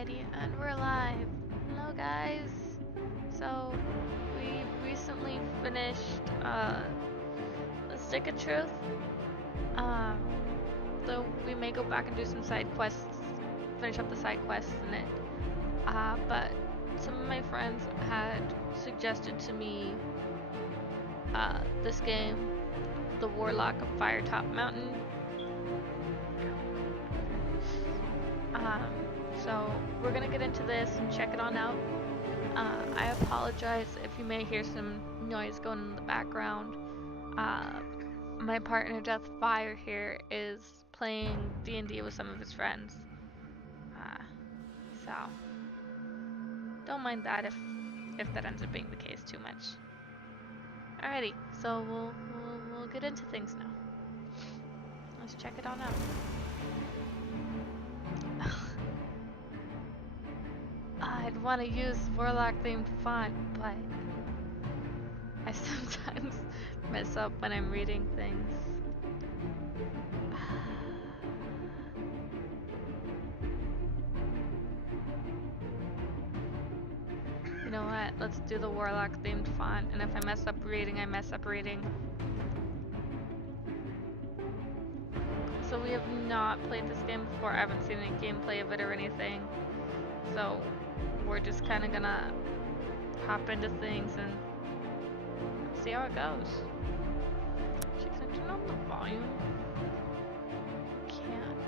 Alrighty, and we're live. Hello guys. So we recently finished the Stick of Truth. So we may go back and do some side quests, finish up the side quests in it. But some of my friends had suggested to me this game, the Warlock of Firetop Mountain. So we're gonna get into this and check it on out. I apologize if you may hear some noise going in the background. My partner Deathfire here is playing D&D with some of his friends. So don't mind that if that ends up being the case too much. Alrighty, so we'll get into things now. Let's check it on out. I'd want to use Warlock themed font, but I sometimes mess up when I'm reading things. You know what? Let's do the Warlock themed font, and if I mess up reading, I mess up reading. So we have not played this game before. I haven't seen any gameplay of it or anything. So we're just kind of gonna hop into things and see how it goes. Actually, can I turn on the volume? Can't.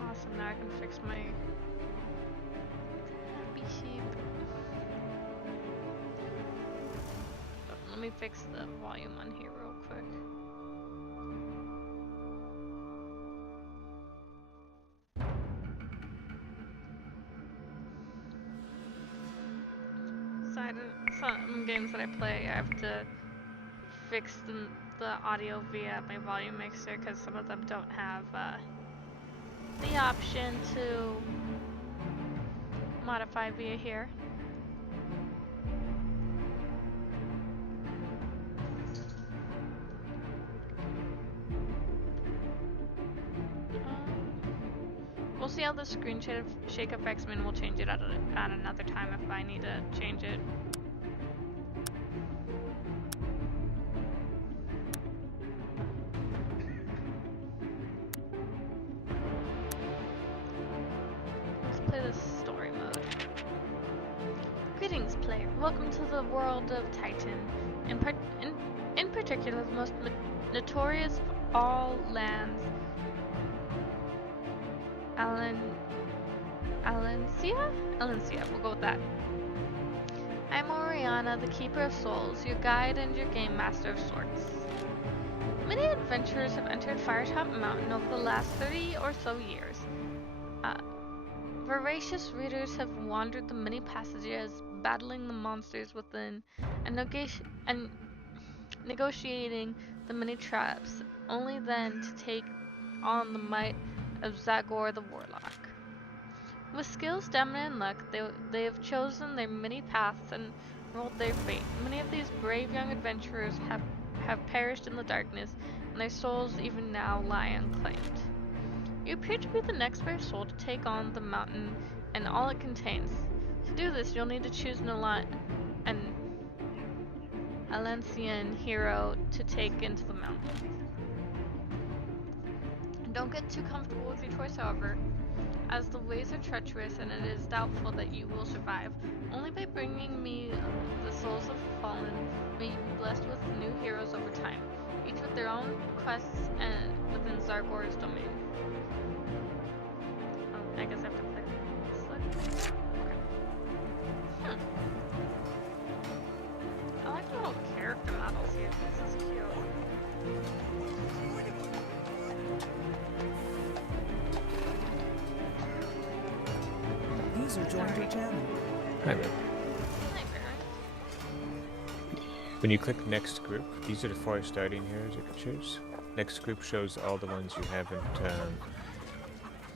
Awesome, now I can fix my happy sheep. But let me fix the volume on here real quick. Some games that I play, I have to fix the audio via my volume mixer because some of them don't have the option to modify via here. We'll see how the screen shake affects me, and we'll change it at another time if I need to change it. Let's play this story mode. Greetings, player. Welcome to the world of Titan. In particular, the most notorious of all lands, Alencia, we'll go with that. I'm Oriana, the Keeper of Souls, your guide and your game master of sorts. Many adventurers have entered Firetop Mountain over the last 30 or so years. Voracious readers have wandered the many passages, battling the monsters within, and negotiating the many traps, only then to take on the might of Zagor the Warlock. With skill, stamina, and luck, they have chosen their many paths and rolled their fate. Many of these brave young adventurers have perished in the darkness, and their souls even now lie unclaimed. You appear to be the next brave soul to take on the mountain and all it contains. To do this, you'll need to choose an Alencian hero to take into the mountain. Don't get too comfortable with your choice, however, as the ways are treacherous and it is doubtful that you will survive. Only by bringing me the souls of the fallen may you be blessed with new heroes over time, each with their own quests and within Zargor's domain. Oh, I guess I have to click select. Okay. I like the little character models here. This is cute. User joined your channel. Hi there. Hi, Baron. When you click next group, these are the 4 starting heroes you can choose. Next group shows all the ones you haven't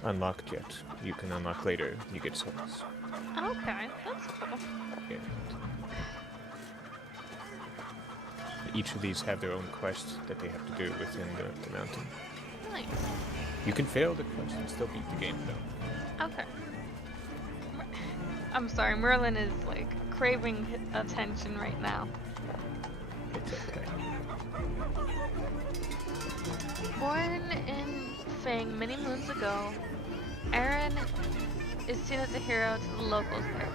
unlocked yet. You can unlock later. You get souls. Okay, that's cool. Yeah. Each of these have their own quest that they have to do within the mountain. Nice. You can fail the quest and still beat the game though. Okay. I'm sorry, Merlin is like craving attention right now. It's okay. Born in Fang many moons ago, Aaron is seen as a hero to the locals there.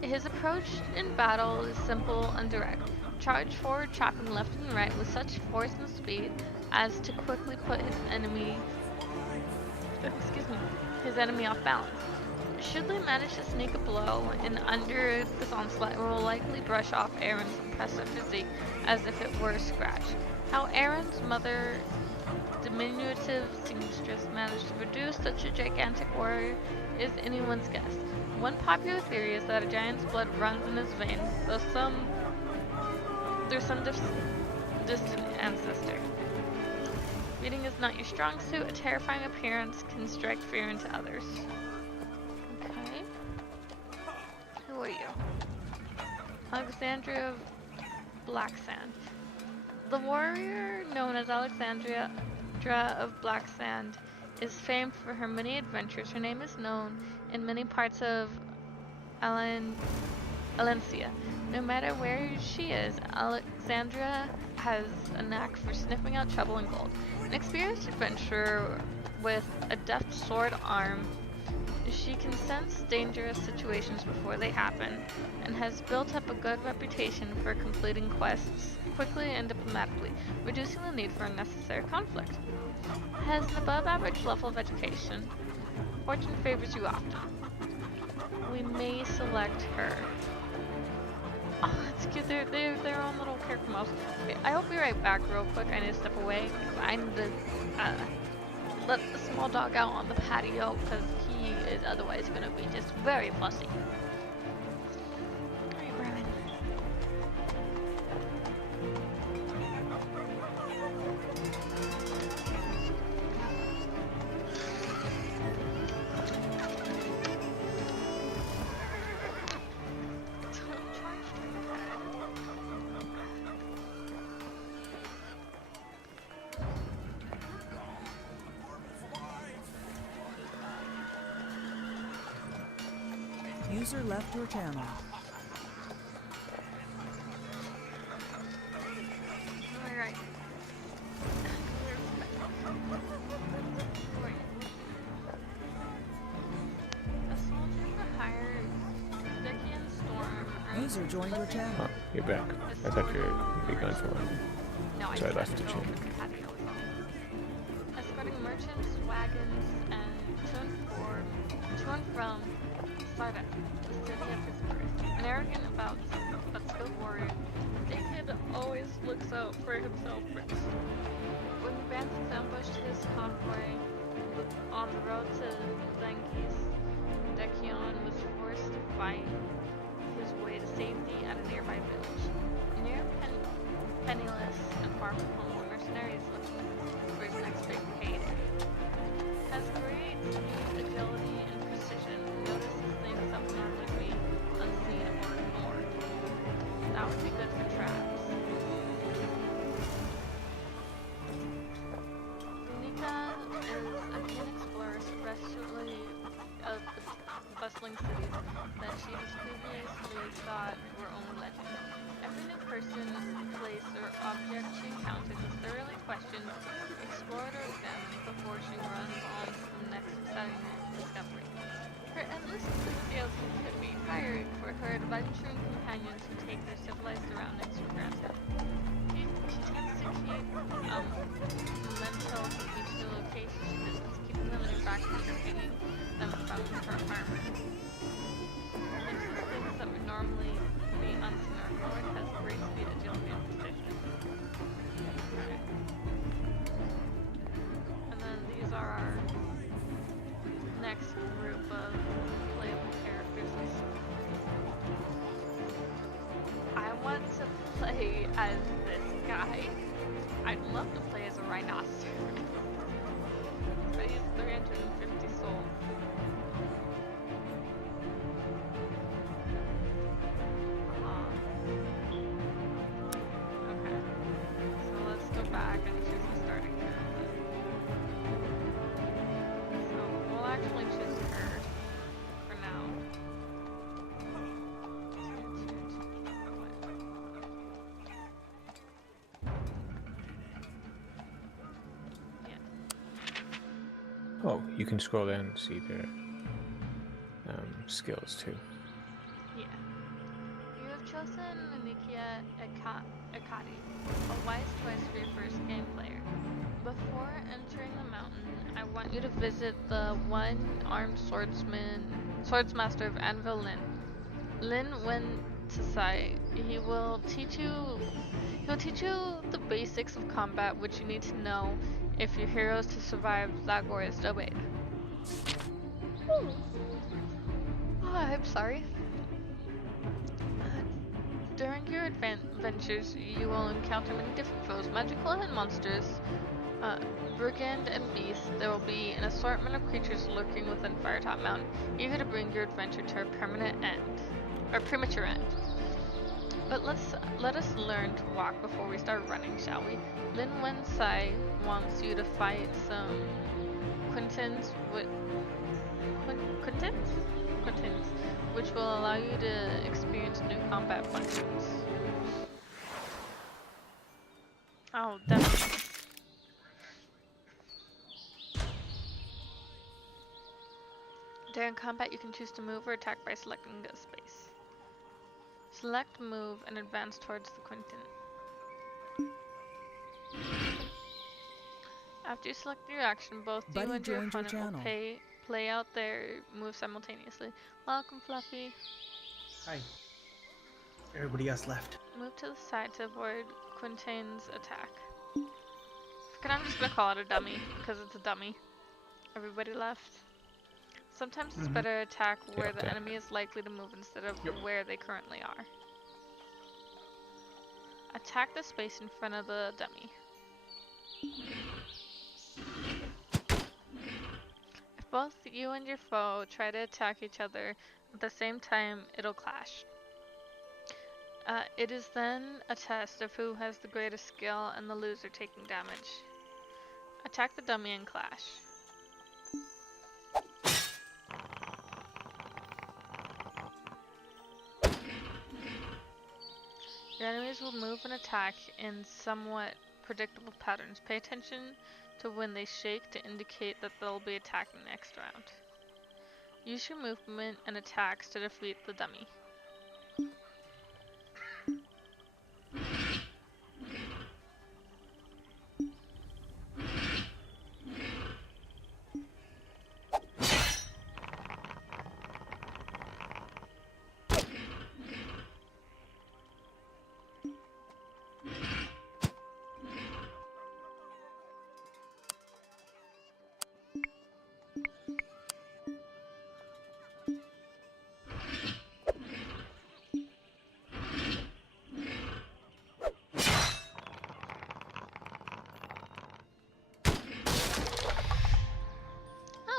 His approach in battle is simple and direct. Charge forward, chopping left and right with such force and speed as to quickly put his enemy off balance. Should they manage to sneak a blow in under this onslaught, it will likely brush off Aaron's impressive physique as if it were a scratch. How Aaron's mother, diminutive seamstress, managed to produce such a gigantic warrior is anyone's guess. One popular theory is that a giant's blood runs in his veins, though there's some distant ancestor. Reading is not your strong suit. A terrifying appearance can strike fear into others. Okay. Who are you? Alexandria of Blacksand. The warrior known as Alexandria of Blacksand is famed for her many adventures. Her name is known in many parts of Alencia. No matter where she is, Alexandria has a knack for sniffing out trouble and gold. An experienced adventurer with a deft sword arm, she can sense dangerous situations before they happen, and has built up a good reputation for completing quests quickly and diplomatically, reducing the need for unnecessary conflict. Has an above-average level of education. Fortune favors you often. We may select her. Oh, that's cute. They're their own little character models. Okay, I will be right back real quick. I need to step away. I need to let the small dog out on the patio because he is otherwise going to be just very fussy. Alright, Merlin. User left your channel. Alright. A soldier for hire, Vicky and Storm. User joined your channel. Oh, you're back. I thought you would be gone for a while. No, So I left the chain. Escorting merchants, wagons, and to and from Firetop, the city of his birth. An arrogant but skilled warrior, David always looks out for himself first. When the bandits ambushed his convoy on the road to Zangi's, Dekion was forced to fight his way to safety at a nearby village. Near penniless and far from home, the mercenary is looking for his next big payday. Has great speed, agility, and precision. Notices things that would normally be unseen or ignored. That would be good for traps. Nika is a keen explorer, especially of the bustling cities that she has previously thought were only legend. Every new person, place, or object she encounters is thoroughly questioned, explored, or examined before she runs on to the next exciting discovery. Her endless enthusiasm could be tiring for her adventuring companions who take their civilized surroundings for granted. She tends to keep mementos of each new location she visits, keeping them in her backpack and hanging them from her armor. Notices things that would normally be unseen or ignored, has great speed, agility, and precision. Okay. And then these are our next group of playable characters. I want to play as this guy. I'd love to play as a rhinoceros. But he's 350 souls. Okay. So let's go back and choose the starting character. Oh, you can scroll down and see their skills too. Yeah. You have chosen Nikia Akadi, a wise choice for your first game player. Before entering the mountain, I want you to visit the one-armed swordsmaster of Anvil Lin. Lin Wen Tsai. He'll teach you the basics of combat, which you need to know if your hero is to survive Zagor is delayed. Oh, I'm sorry. During your adventures, you will encounter many different foes, magical and monsters, brigand and beast. There will be an assortment of creatures lurking within Firetop Mountain, eager to bring your adventure to a permanent end, or premature end. But let us learn to walk before we start running, shall we? Lin Wen Sai wants you to fight some Quintins, which will allow you to experience new combat functions. Oh, definitely. During combat, you can choose to move or attack by selecting a space. Select move and advance towards the Quintin. After you select your action, both you and your opponent will play out their moves simultaneously. Welcome, Fluffy. Hi. Everybody else left. Move to the side to avoid Quintin's attack. I'm just gonna call it a dummy, because it's a dummy. Everybody left. Sometimes it's better to attack where the enemy is likely to move instead of where they currently are. Attack the space in front of the dummy. If both you and your foe try to attack each other at the same time, it'll clash. It is then a test of who has the greatest skill and the loser taking damage. Attack the dummy and clash. Your enemies will move and attack in somewhat predictable patterns. Pay attention to when they shake to indicate that they'll be attacking next round. Use your movement and attacks to defeat the dummy.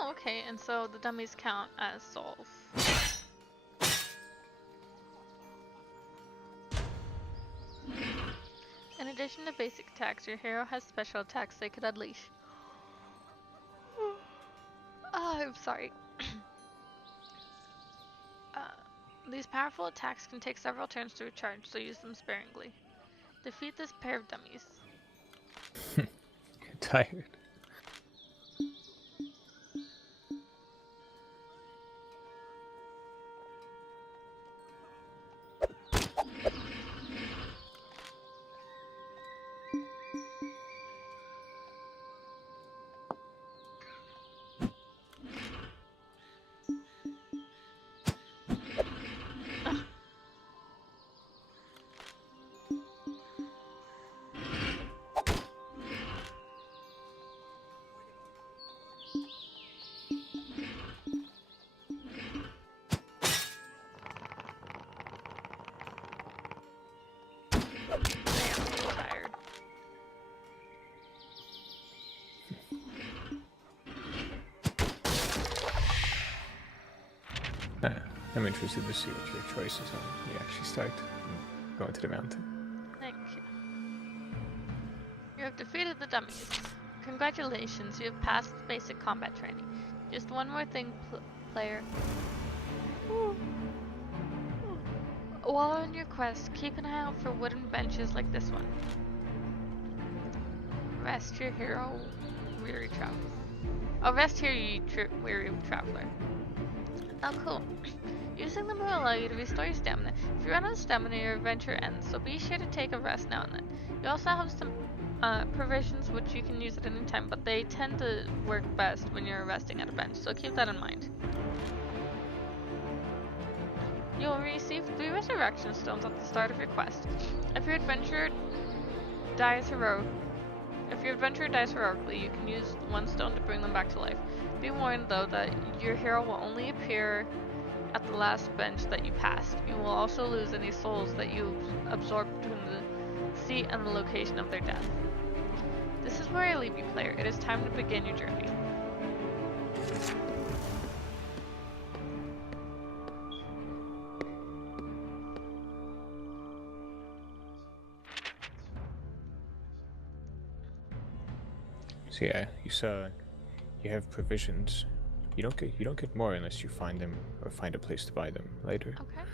Okay, and so the dummies count as souls. In addition to basic attacks, your hero has special attacks they could unleash. I'm sorry. These powerful attacks can take several turns to recharge, so use them sparingly. Defeat this pair of dummies. Get tired. I'm interested to see what your choices are when you actually start going to the mountain. Thank you. You have defeated the dummies. Congratulations, you have passed the basic combat training. Just one more thing, player. While on your quest, keep an eye out for wooden benches like this one. Rest your hero weary travel. Oh, rest here, you weary traveler. Oh, cool. Using them will allow you to restore your stamina. If you run out of stamina, your adventure ends, so be sure to take a rest now and then. You also have some provisions which you can use at any time, but they tend to work best when you're resting at a bench, so keep that in mind. You'll receive 3 resurrection stones at the start of your quest. If your adventurer dies heroically, you can use 1 stone to bring them back to life. Be warned though that your hero will only appear at the last bench that you passed. You will also lose any souls that you absorb between the seat and the location of their death. This is where I leave you, player. It is time to begin your journey. So yeah, you saw you have provisions. You don't get more unless you find them or find a place to buy them later. Okay.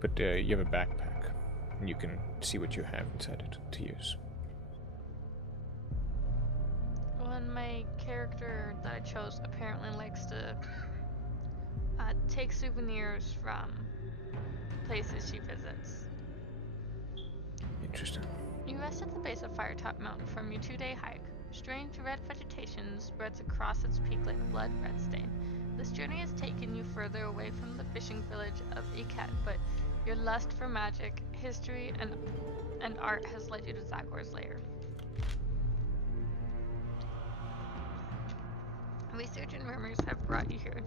But you have a backpack, and you can see what you have inside it to use. Well, and my character that I chose apparently likes to take souvenirs from places she visits. Interesting. You rest at the base of Firetop Mountain from your 2-day hike. Strange red vegetation spreads across its peak like a blood red stain. This journey has taken you further away from the fishing village of Ikat, but your lust for magic, history, and art has led you to Zagor's lair. Research and rumors have brought you here.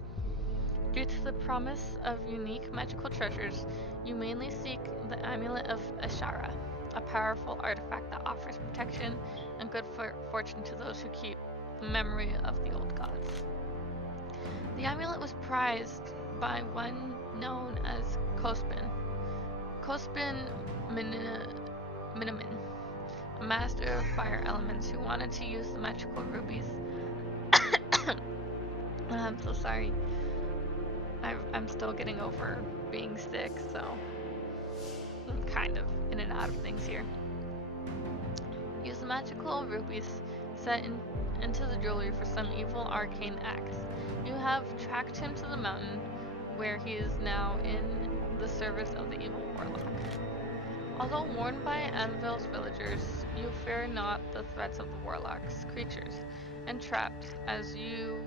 Due to the promise of unique magical treasures, you mainly seek the Amulet of Ashara, a powerful artifact that offers protection and good fortune to those who keep the memory of the old gods. The amulet was prized by one known as Kospin Minimin, a master of fire elements who wanted to use the magical rubies. I'm so sorry. I'm still getting over being sick, so I'm kind of in and out of things here. Use the magical rubies set into the jewelry for some evil arcane acts. You have tracked him to the mountain, where he is now in the service of the evil Warlock. Although warned by Anvil's villagers, you fear not the threats of the Warlock's creatures, and trapped as you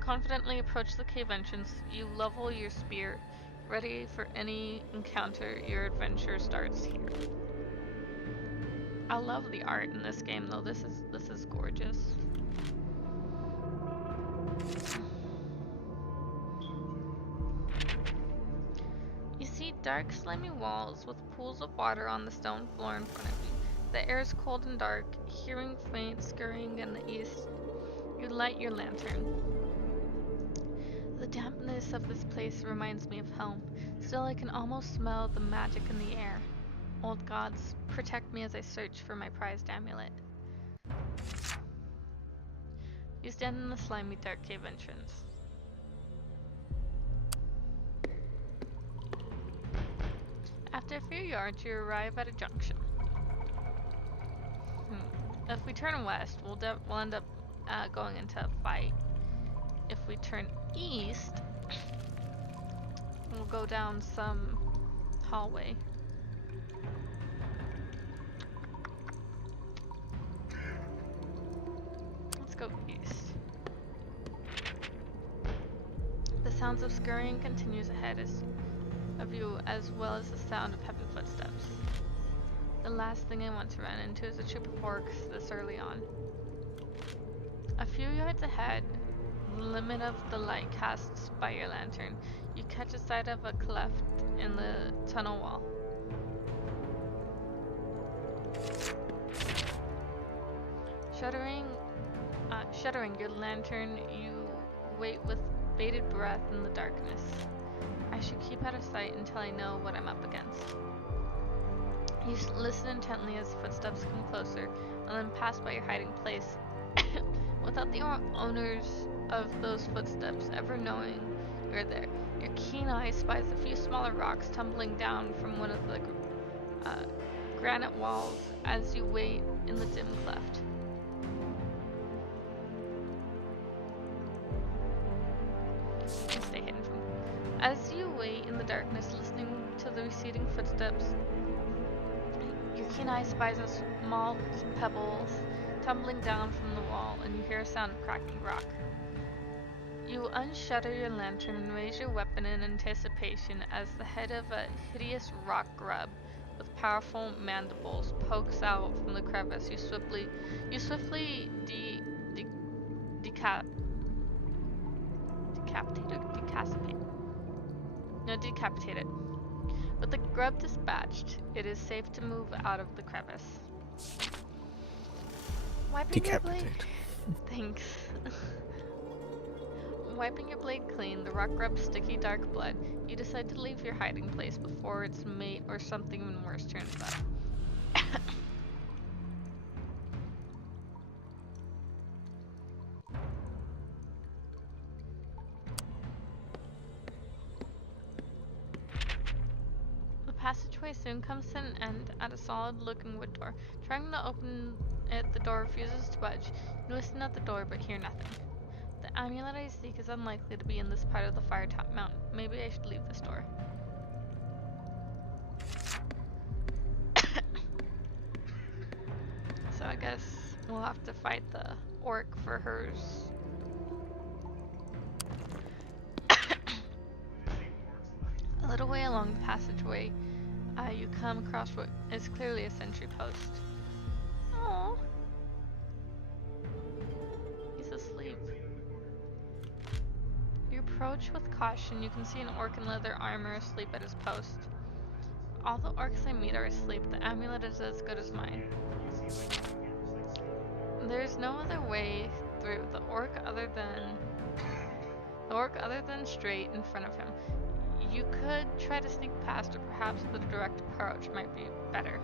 confidently approach the cave entrance, you level your spear, ready for any encounter your adventure starts here. I love the art in this game though, this is gorgeous. You see dark slimy walls with pools of water on the stone floor in front of you. The air is cold and dark, hearing faint scurrying in the east. You light your lantern. The dampness of this place reminds me of home. Still, I can almost smell the magic in the air. Old gods, protect me as I search for my prized amulet. You stand in the slimy, dark cave entrance. After a few yards, you arrive at a junction. If we turn west, we'll end up going into a fight. If we turn east, we'll go down some hallway. Let's go east. The sounds of scurrying continues ahead of you, as well as the sound of heavy footsteps. The last thing I want to run into is a troop of orcs this early on. A few yards ahead, the limit of the light cast by your lantern, you catch a sight of a cleft in the tunnel wall. Shuddering your lantern, you wait with bated breath in the darkness. I should keep out of sight until I know what I'm up against. You listen intently as footsteps come closer, and then pass by your hiding place, without the owners of those footsteps ever knowing you're there. Your keen eye spies a few smaller rocks tumbling down from one of the granite walls as you wait in the dim cleft. and stay hidden from them. As you wait in the darkness, listening to the receding footsteps, your keen eye spies a small pebbles tumbling down from the wall, and you hear a sound of cracking rock. You unshutter your lantern and raise your weapon in anticipation as the head of a hideous rock grub with powerful mandibles pokes out from the crevice. You swiftly decapitate it. With the grub dispatched, it is safe to move out of the crevice. Wiping your blade. Decapitate. Thanks. Wiping your blade clean, the rock grub's sticky dark blood, you decide to leave your hiding place before its mate or something even worse turns up. The passageway soon comes to an end at a solid-looking wood door. Trying to open it, the door refuses to budge. You listen at the door but hear nothing. The amulet I seek is unlikely to be in this part of the Firetop Mountain. Maybe I should leave this door. So I guess we'll have to fight the orc for hers. A little way along the passageway, you come across what is clearly a sentry post. Aww. He's asleep. You approach with caution. You can see an orc in leather armor asleep at his post. All the orcs I meet are asleep. The amulet is as good as mine. There's no other way through. The orc other than straight in front of him. You could try to sneak past, or perhaps the direct approach might be better.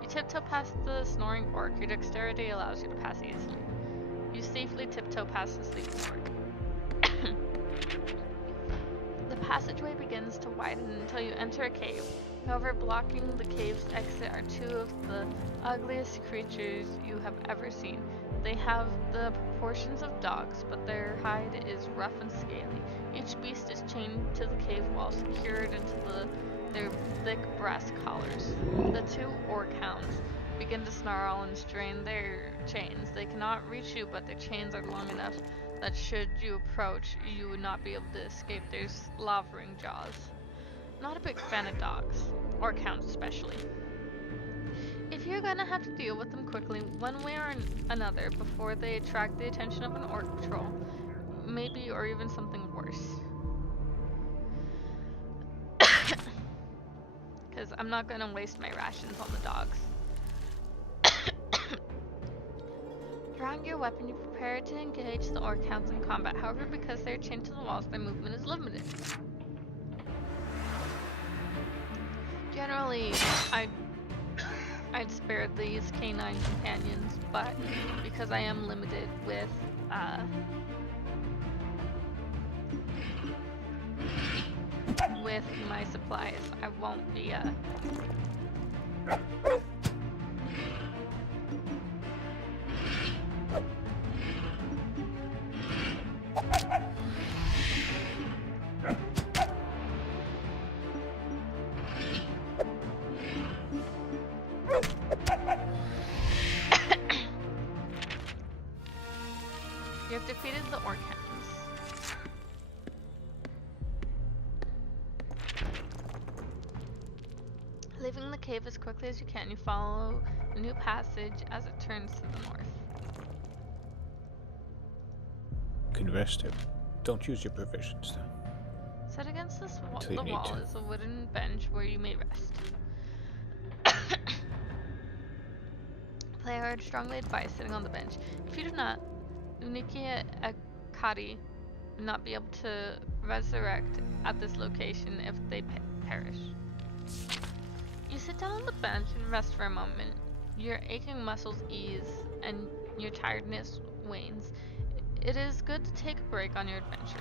You tiptoe past the snoring orc. Your dexterity allows you to pass easily. You safely tiptoe past the sleeping orc. The passageway begins to widen until you enter a cave. However, blocking the cave's exit are two of the ugliest creatures you have ever seen. They have the proportions of dogs, but their hide is rough and scaly. Each beast is chained to the cave wall, secured into their thick brass collars. The two orc hounds begin to snarl and strain their chains. They cannot reach you, but their chains are long enough that should you approach, you would not be able to escape their slavering jaws. Not a big fan of dogs, orc hounds especially. If you're gonna have to deal with them quickly, one way or another, before they attract the attention of an orc patrol, maybe, or even something worse. Because I'm not gonna waste my rations on the dogs. Drawing your weapon, you prepare to engage the orc hounds in combat. However, because they're chained to the walls, their movement is limited. Generally, I'd spare these canine companions, but because I am limited with my supplies, I won't be You have defeated the orc hounds. Leaving the cave as quickly as you can, you follow a new passage as it turns to the north. You can rest him. Don't use your provisions then. Set against this Till you the need wall to. is a wooden bench where you may rest. Player are strongly advised sitting on the bench. If you do not, Unikia Akadi will not be able to resurrect at this location if they perish. You sit down on the bench and rest for a moment. Your aching muscles ease and your tiredness wanes. It is good to take a break on your adventure.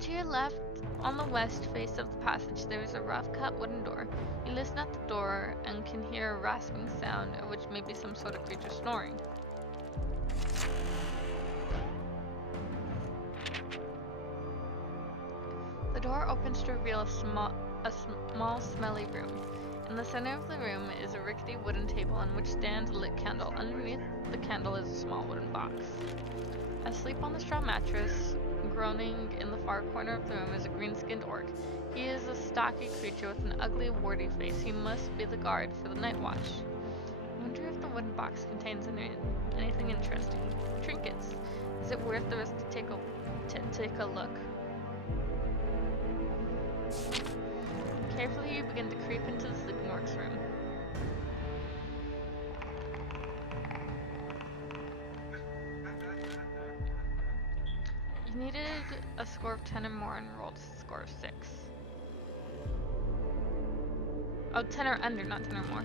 To To your left, on the west face of the passage, there is a rough-cut wooden door. You listen at the door and can hear a rasping sound, which may be some sort of creature snoring. The door opens to reveal a small, smelly room. In the center of the room is a rickety wooden table on which stands a lit candle. Underneath the candle is a small wooden box. Asleep on the straw mattress, groaning in the far corner of the room, is a green-skinned orc. He is a stocky creature with an ugly, warty face. He must be the guard for the night watch. I wonder if the wooden box contains anything interesting. Trinkets. Is it worth the risk to take a look? Carefully, you begin to creep into the sleeping orc's room. You needed a score of 10 or more and rolled a score of 6. Oh, 10 or under, not 10 or more.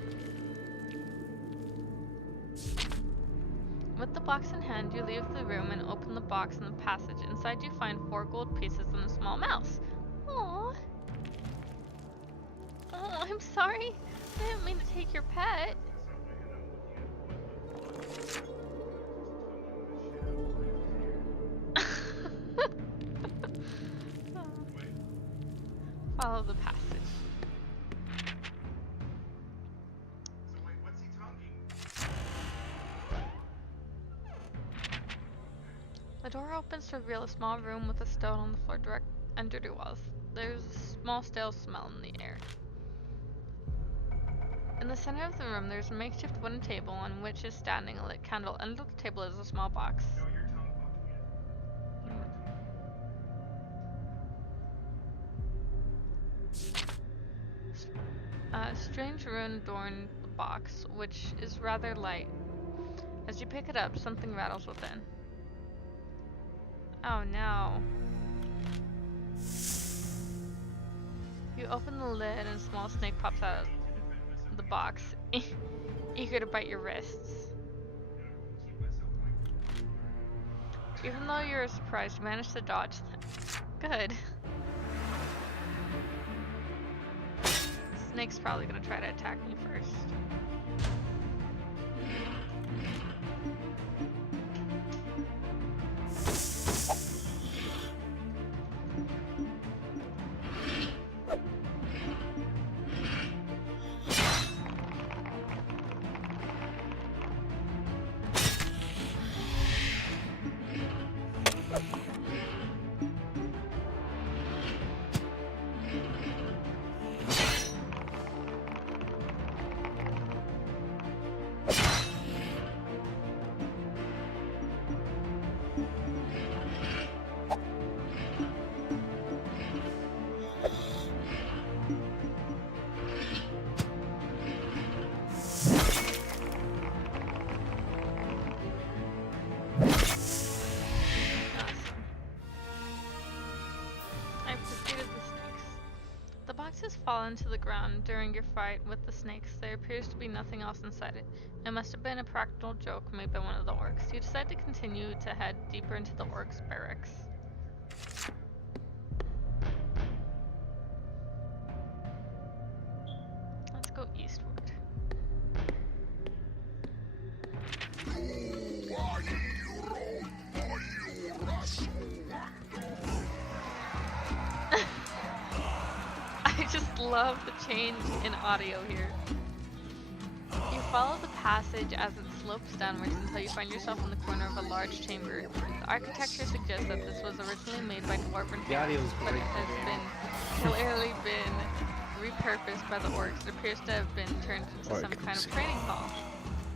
With the box in hand, you leave the room and open the box in the passage. Inside, you find 4 gold pieces and a small mouse. Aww. Oh, I'm sorry. I didn't mean to take your pet. Follow the passage. The door opens to reveal a small room with a stone on the floor direct under the walls. There's a small stale smell in the air. In the center of the room, there's a makeshift wooden table on which is standing a lit candle. Under the table is a small box. A strange rune adorns the box, which is rather light. As you pick it up, something rattles within. Oh no. You open the lid and a small snake pops out of the box, eager to bite your wrists. Even though you're surprised, you manage to dodge them. Good. Snake's probably gonna try to attack me first. Has fallen to the ground during your fight with the snakes. There appears to be nothing else inside it. It must have been a practical joke made by one of the orcs. You decide to continue to head deeper into the orcs' barracks. Let's go eastward. I just love the change in audio here. You follow the passage as it slopes downwards until you find yourself in the corner of a large chamber. The architecture suggests that this was originally made by dwarven hands, but it has clearly been repurposed by the orcs. It appears to have been turned into some kind of training hall.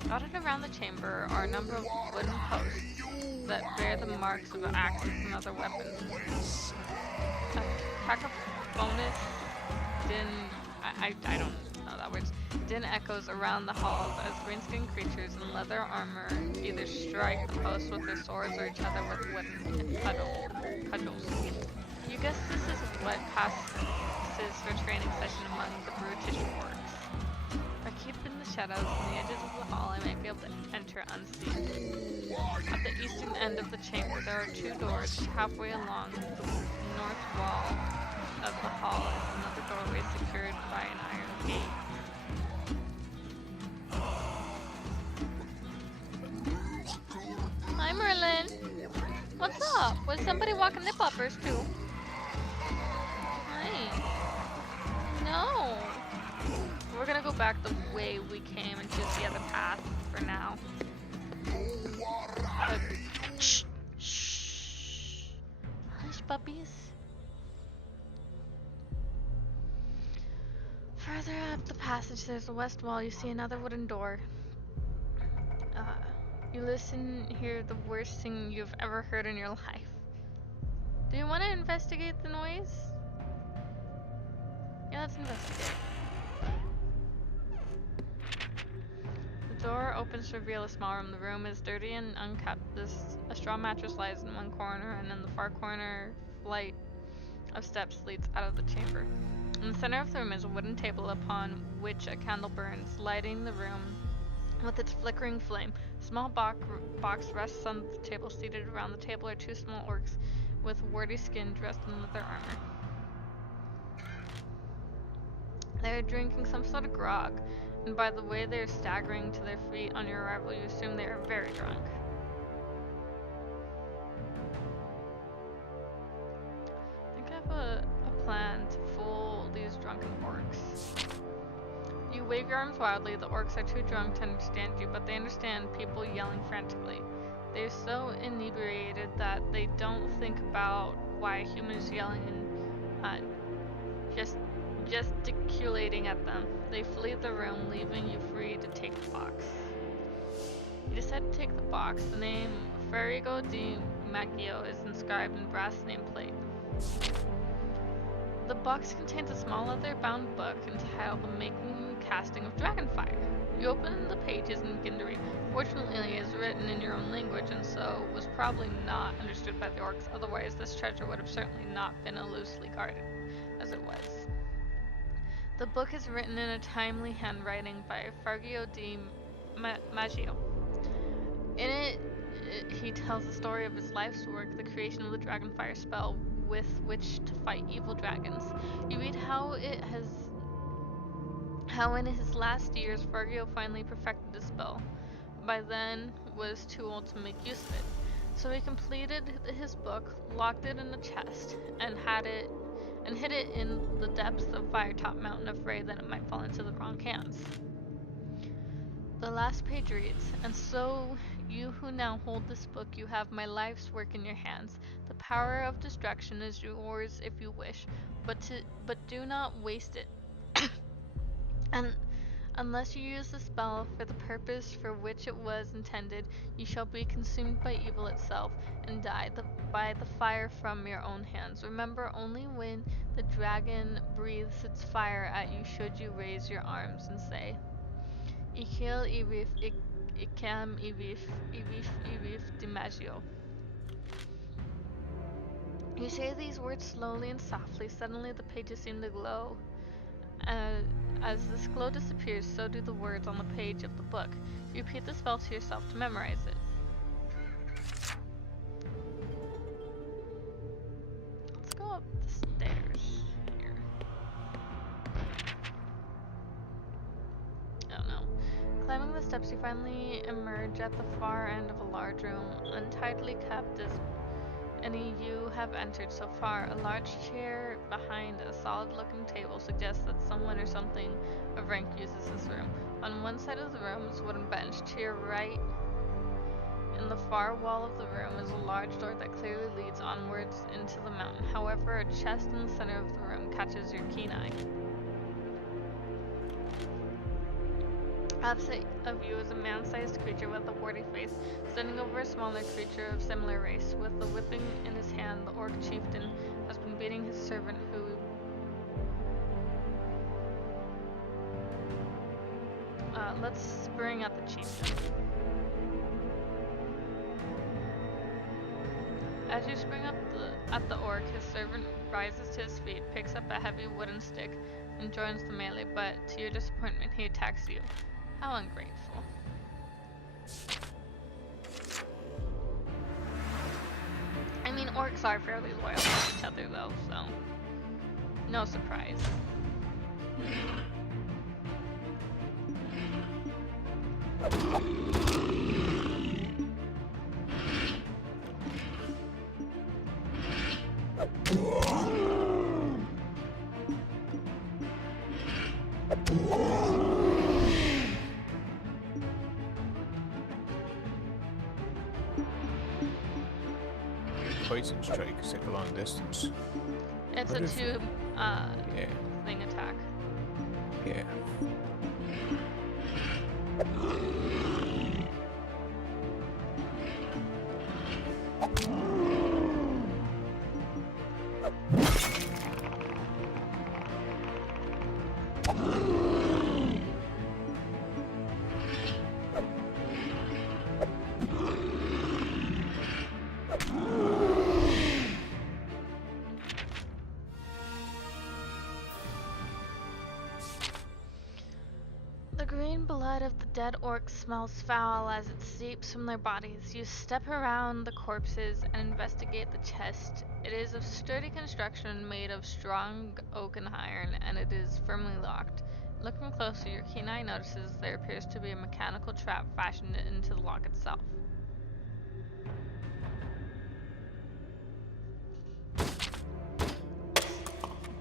Dotted around the chamber are a number of wooden posts that bear the marks of axes and other weapons. A cacophonous din, I don't know that word. Din echoes around the halls as green-skinned creatures in leather armor either strike the posts with their swords or each other with wooden cudgels. You guess this is what passes for training session among the brutish orcs. If I keep in the shadows on the edges of the hall, I might be able to enter unseen. At the eastern end of the chamber, there are 2 doors halfway along the north wall of the hall is another doorway secured by an iron gate. Hi, Merlin. What's up? Was somebody walking nip uppers too? Hi. No. We're gonna go back the way we came and choose the other path for now. Shh. Shh. Hush, puppies. Further up the passage, there's a west wall. You see another wooden door. You listen, hear the worst thing you've ever heard in your life. Do you want to investigate the noise? Yeah, let's investigate. The door opens to reveal a small room. The room is dirty and unkept. A straw mattress lies in one corner, and in the far corner, flight of steps leads out of the chamber. In the center of the room is a wooden table upon which a candle burns, lighting the room with its flickering flame. A small box rests on the table. Seated around the table are two small orcs with warty skin dressed in leather armor. They're drinking some sort of grog, and by the way they're staggering to their feet on your arrival, you assume they are very drunk. I think I have a plan to fool these drunken orcs. You wave your arms wildly. The orcs are too drunk to understand you, but they understand people yelling frantically. They're so inebriated that they don't think about why humans yelling and just gesticulating at them. They flee the room, leaving you free to take the box. You decide to take the box. The name Ferigo di Maggio is inscribed in brass nameplate. The box contains a small leather-bound book entitled The Making and Casting of Dragonfire. You open the pages and begin to read. Fortunately, it is written in your own language, and so was probably not understood by the orcs. Otherwise, this treasure would have certainly not been as loosely guarded as it was. The book is written in a timely handwriting by Ferigo di Maggio. In it, he tells the story of his life's work, the creation of the Dragonfire spell with which to fight evil dragons. You read how in his last years Fargio finally perfected the spell. By then was too old to make use of it. So he completed his book, locked it in a chest, and hid it in the depths of Firetop Mountain, afraid that it might fall into the wrong hands. The last page reads, "And so you who now hold this book, you have my life's work in your hands. The power of destruction is yours if you wish, but do not waste it. And unless you use the spell for the purpose for which it was intended, you shall be consumed by evil itself and die by the fire from your own hands. Remember, only when the dragon breathes its fire at you should you raise your arms and say, Ikil Ivif Ikam Ivif DiMaggio." You say these words slowly and softly. Suddenly the pages seem to glow. As this glow disappears, so do the words on the page of the book. You repeat the spell to yourself to memorize it. Let's go up the stairs here. Oh no. Climbing the steps, you finally emerge at the far end of a large room, untidily kept as any you have entered so far. A large chair behind a solid-looking table suggests that someone or something of rank uses this room. On one side of the room is a wooden bench. To your right, in the far wall of the room, is a large door that clearly leads onwards into the mountain. However, a chest in the center of the room catches your keen eye. Opposite of you is a man-sized creature with a warty face, standing over a smaller creature of similar race. With a whipping in his hand, the orc chieftain has been beating his servant, who let's spring at the chieftain. As you spring up at the orc, his servant rises to his feet, picks up a heavy wooden stick, and joins the melee, but to your disappointment, he attacks you. How ungrateful. I mean, orcs are fairly loyal to each other though, so no surprise. Poison strike is like a long distance. It's a What if- two Yeah, thing attack. yeah. The green blood of the dead orcs smells foul as it seeps from their bodies. You step around the corpses and investigate the chest. It is of sturdy construction made of strong oak and iron, and it is firmly locked. Looking closer, your keen eye notices there appears to be a mechanical trap fashioned into the lock itself.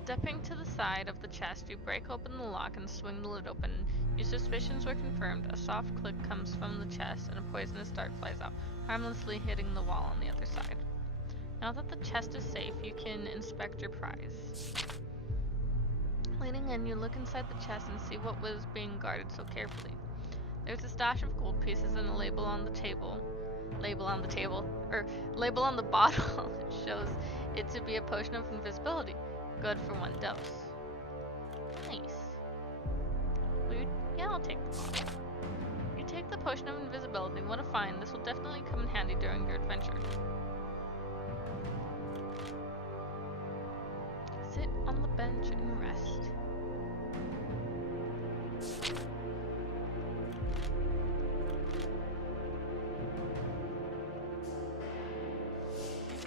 Stepping to the side of the chest, you break open the lock and swing the lid open. Your suspicions were confirmed. A soft click comes from the chest and a poisonous dart flies out, harmlessly hitting the wall on the other side. Now that the chest is safe, you can inspect your prize. Leaning in, you look inside the chest and see what was being guarded so carefully. There's a stash of gold pieces and a label on the table. Label on the bottle shows it to be a potion of invisibility. Good for 1 dose. Nice. Yeah, I'll take the bottle. You take the potion of invisibility. What a find. This will definitely come in handy during your adventure. Sit on the bench and rest.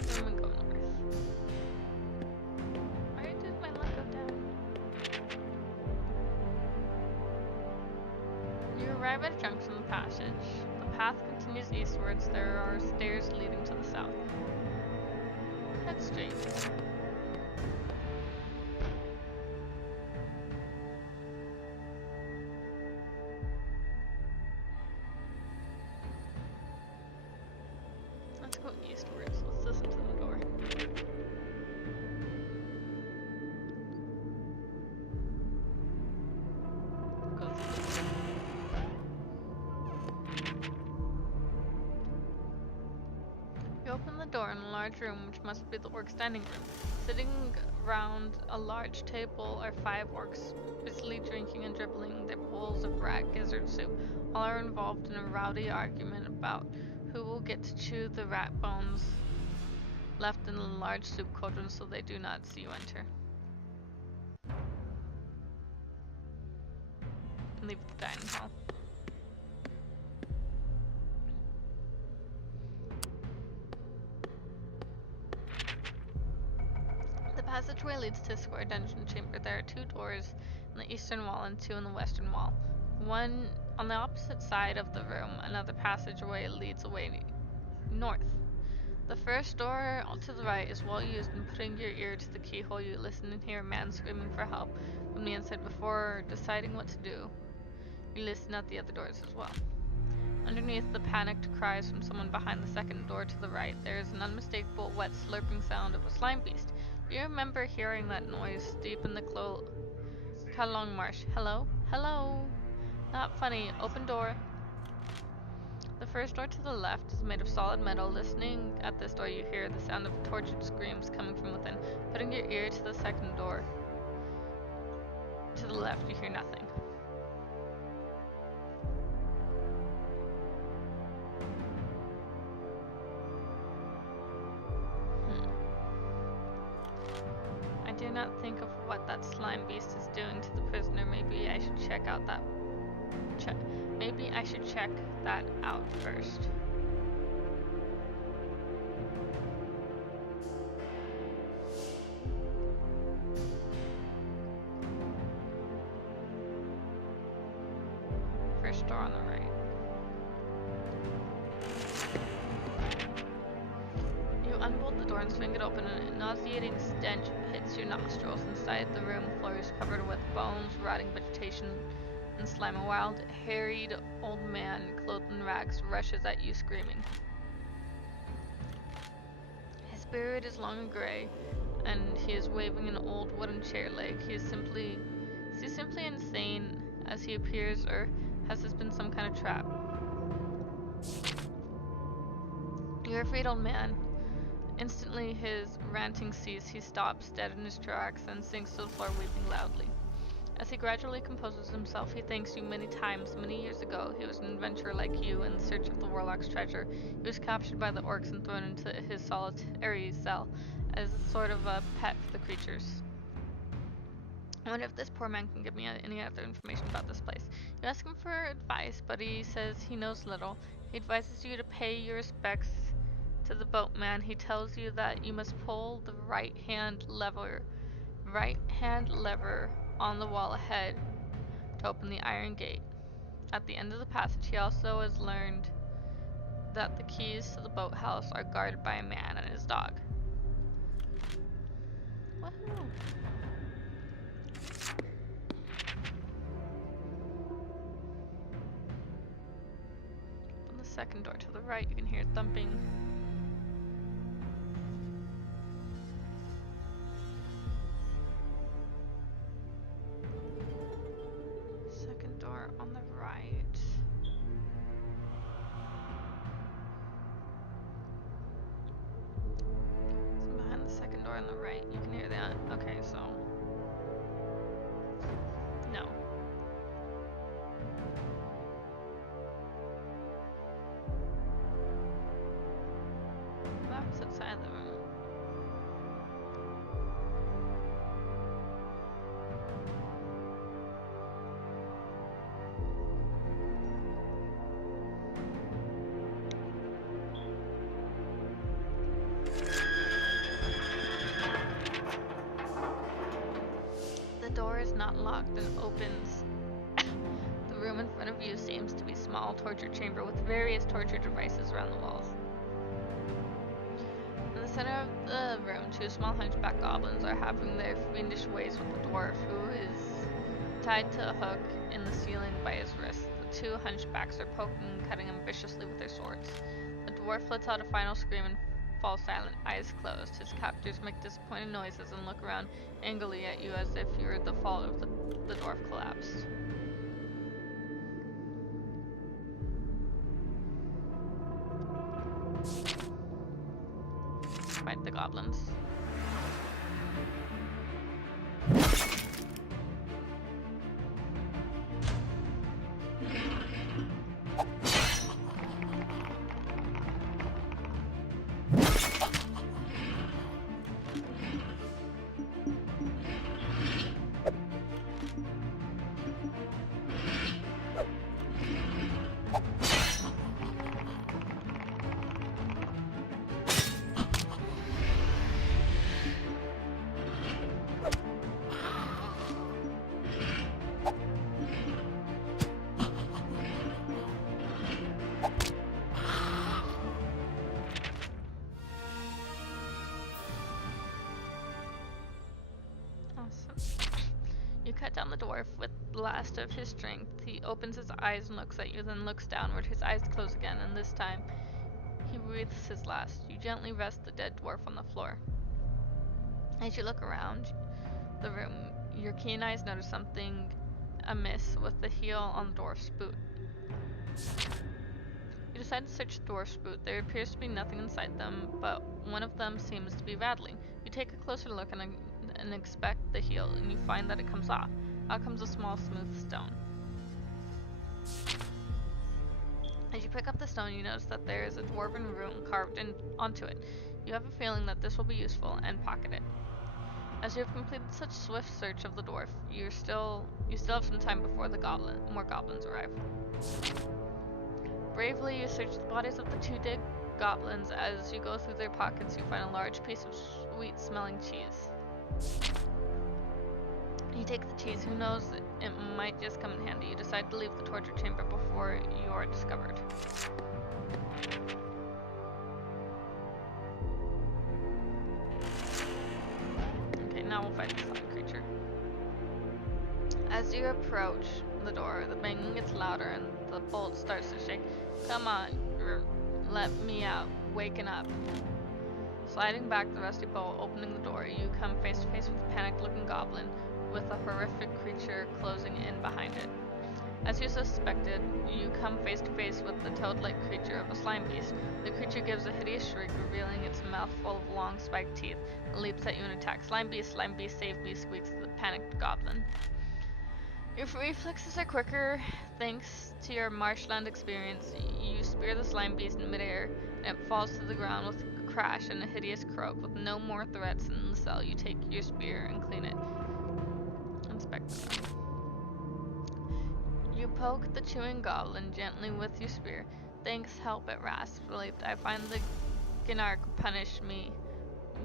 Then we go north. Why did my luck go down? You arrive at a junction in the passage. The path continues eastwards. There are stairs leading to the south. Head straight. Let's go eastwards. Let's listen to the door. Go through the door. You open the door in a large room, which must be the orcs' dining room. Sitting round a large table are 5 orcs, busily drinking and dribbling their bowls of rat gizzard soup. All are involved in a rowdy argument about who will get to chew the rat bones left in the large soup cauldron so they do not see you enter. And leave the dining hall. The passageway leads to a square dungeon chamber. There are 2 doors in the eastern wall and 2 in the western wall. One on the opposite side of the room. Another passageway leads away north. The first door to the right is well used, and putting your ear to the keyhole, you listen and hear a man screaming for help from the inside. Before deciding what to do, you listen at the other doors as well. Underneath the panicked cries from someone behind the second door to the right, there is an unmistakable wet slurping sound of a slime beast. Do you remember hearing that noise deep in the Kalong Marsh? Hello? Hello? Not funny. Open door. The first door to the left is made of solid metal. Listening at this door, you hear the sound of tortured screams coming from within. Putting your ear to the second door to the left, you hear nothing. I do not think of what that slime beast is doing to the prisoner. Maybe I should check out that out first. first door on the right. You unbolt the door and swing it open, and a nauseating stench hits your nostrils. Inside the room, floor is covered with bones, rotting vegetation, and slime. A wild, harried old man, clothed in rags, rushes at you screaming. His beard is long and gray, and he is waving an old wooden chair leg. Is he simply insane as he appears, or has this been some kind of trap? You're afraid, old man. Instantly his ranting ceases. He stops dead in his tracks and sinks to the floor weeping loudly. As he gradually composes himself, he thanks you many times. Many years ago, he was an adventurer like you in search of the Warlock's treasure. He was captured by the orcs and thrown into his solitary cell as sort of a pet for the creatures. I wonder if this poor man can give me any other information about this place. You ask him for advice, but he says he knows little. He advises you to pay your respects to the boatman. He tells you that you must pull the right-hand lever on the wall ahead to open the iron gate. At the end of the passage, he also has learned that the keys to the boathouse are guarded by a man and his dog. Woohoo! From the second door to the right, you can hear thumping. Second door on the right. So behind the second door on the right, you can hear that. Okay, so no. The opposite side of the room. The door is not locked and opens. The room in front of you seems to be a small torture chamber with various torture devices around the walls. In the center of the room, two small hunchback goblins are having their fiendish ways with the dwarf, who is tied to a hook in the ceiling by his wrist. The two hunchbacks are poking and cutting him viciously with their swords. The dwarf lets out a final scream and falls silent, eyes closed. His captors make disappointed noises and look around angrily at you as if you were the fault of the dwarf collapsed. Fight the goblins. You cut down the dwarf with the last of his strength. He opens his eyes and looks at you, then looks downward. His eyes close again, and this time he breathes his last. You gently rest the dead dwarf on the floor. As you look around the room, your keen eyes notice something amiss with the heel on the dwarf's boot. You decide to search the dwarf's boot. There appears to be nothing inside them, but one of them seems to be rattling. You take a closer look and inspect the heel, and you find that it comes off. Out comes a small, smooth stone. As you pick up the stone, you notice that there is a dwarven rune carved onto it. You have a feeling that this will be useful, and pocket it. As you have completed such swift search of the dwarf, you still have some time before more goblins arrive. Bravely, you search the bodies of the two dead goblins. As you go through their pockets, you find a large piece of sweet-smelling cheese. You take the cheese, who knows, it might just come in handy. You decide to leave the torture chamber before you are discovered. Okay, now we'll fight the slime creature. As you approach the door, the banging gets louder and the bolt starts to shake. Come on, let me out, waken up. Sliding back the rusty bolt, opening the door, you come face to face with a panicked-looking goblin with a horrific creature closing in behind it. As you suspected, you come face to face with the toad-like creature of a slime beast. The creature gives a hideous shriek, revealing its mouth full of long spiked teeth, and leaps at you and attacks. Slime beast, save me, squeaks the panicked goblin. Your reflexes are quicker thanks to your marshland experience. You spear the slime beast in midair, and it falls to the ground with a crash and a hideous croak. With no more threats in the cell, you take your spear and clean it. Inspect the room. You poke the chewing goblin gently with your spear. Thanks, help, it rasps. Relieved, I find the Gnark punished me.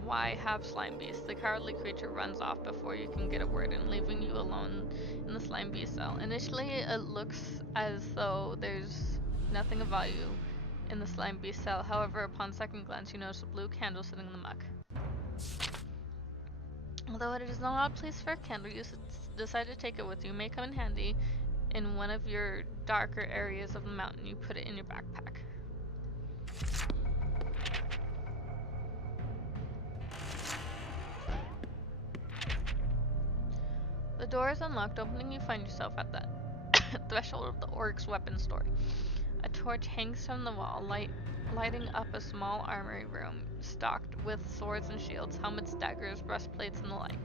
Why have slime beast? The cowardly creature runs off before you can get a word in, leaving you alone in the slime beast cell. Initially, it looks as though there's nothing of value in the slime beast cell. However, upon second glance, you notice a blue candle sitting in the muck. Although it is not an odd place for a candle, you decide to take it with you. It may come in handy in one of your darker areas of the mountain. You put it in your backpack. The door is unlocked. Opening, you find yourself at the threshold of the orc's weapon store. A torch hangs from the wall, lighting up a small armory room stocked with swords and shields, helmets, daggers, breastplates, and the like.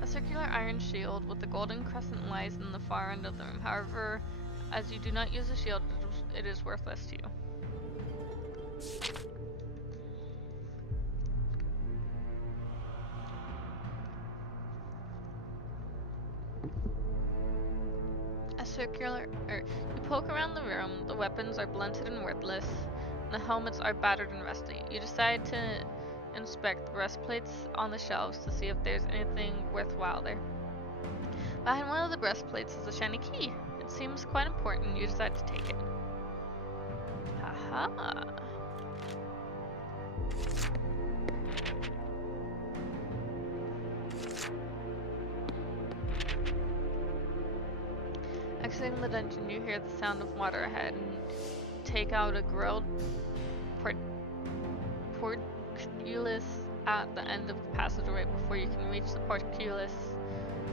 A circular iron shield with a golden crescent lies in the far end of the room. However, as you do not use the shield, it is worthless to you. You poke around the room. The weapons are blunted and worthless. The helmets are battered and rusty. You decide to inspect the breastplates on the shelves to see if there's anything worthwhile there. Behind one of the breastplates is a shiny key. It seems quite important. You decide to take it. Haha. Exiting the dungeon, you hear the sound of water ahead and take out a grilled portcullis at the end of the passageway. Before you can reach the portcullis,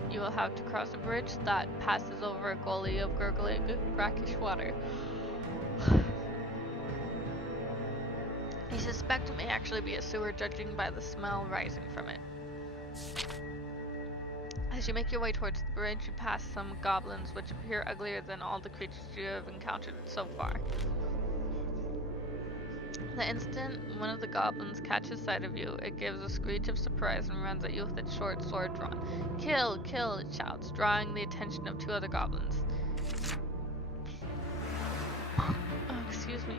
you will have to cross a bridge that passes over a gully of gurgling, brackish water. You suspect it may actually be a sewer, judging by the smell rising from it. As you make your way towards the bridge, you pass some goblins, which appear uglier than all the creatures you have encountered so far. The instant one of the goblins catches sight of you, it gives a screech of surprise and runs at you with its short sword drawn. Kill! Kill! It shouts, drawing the attention of two other goblins. Oh, excuse me.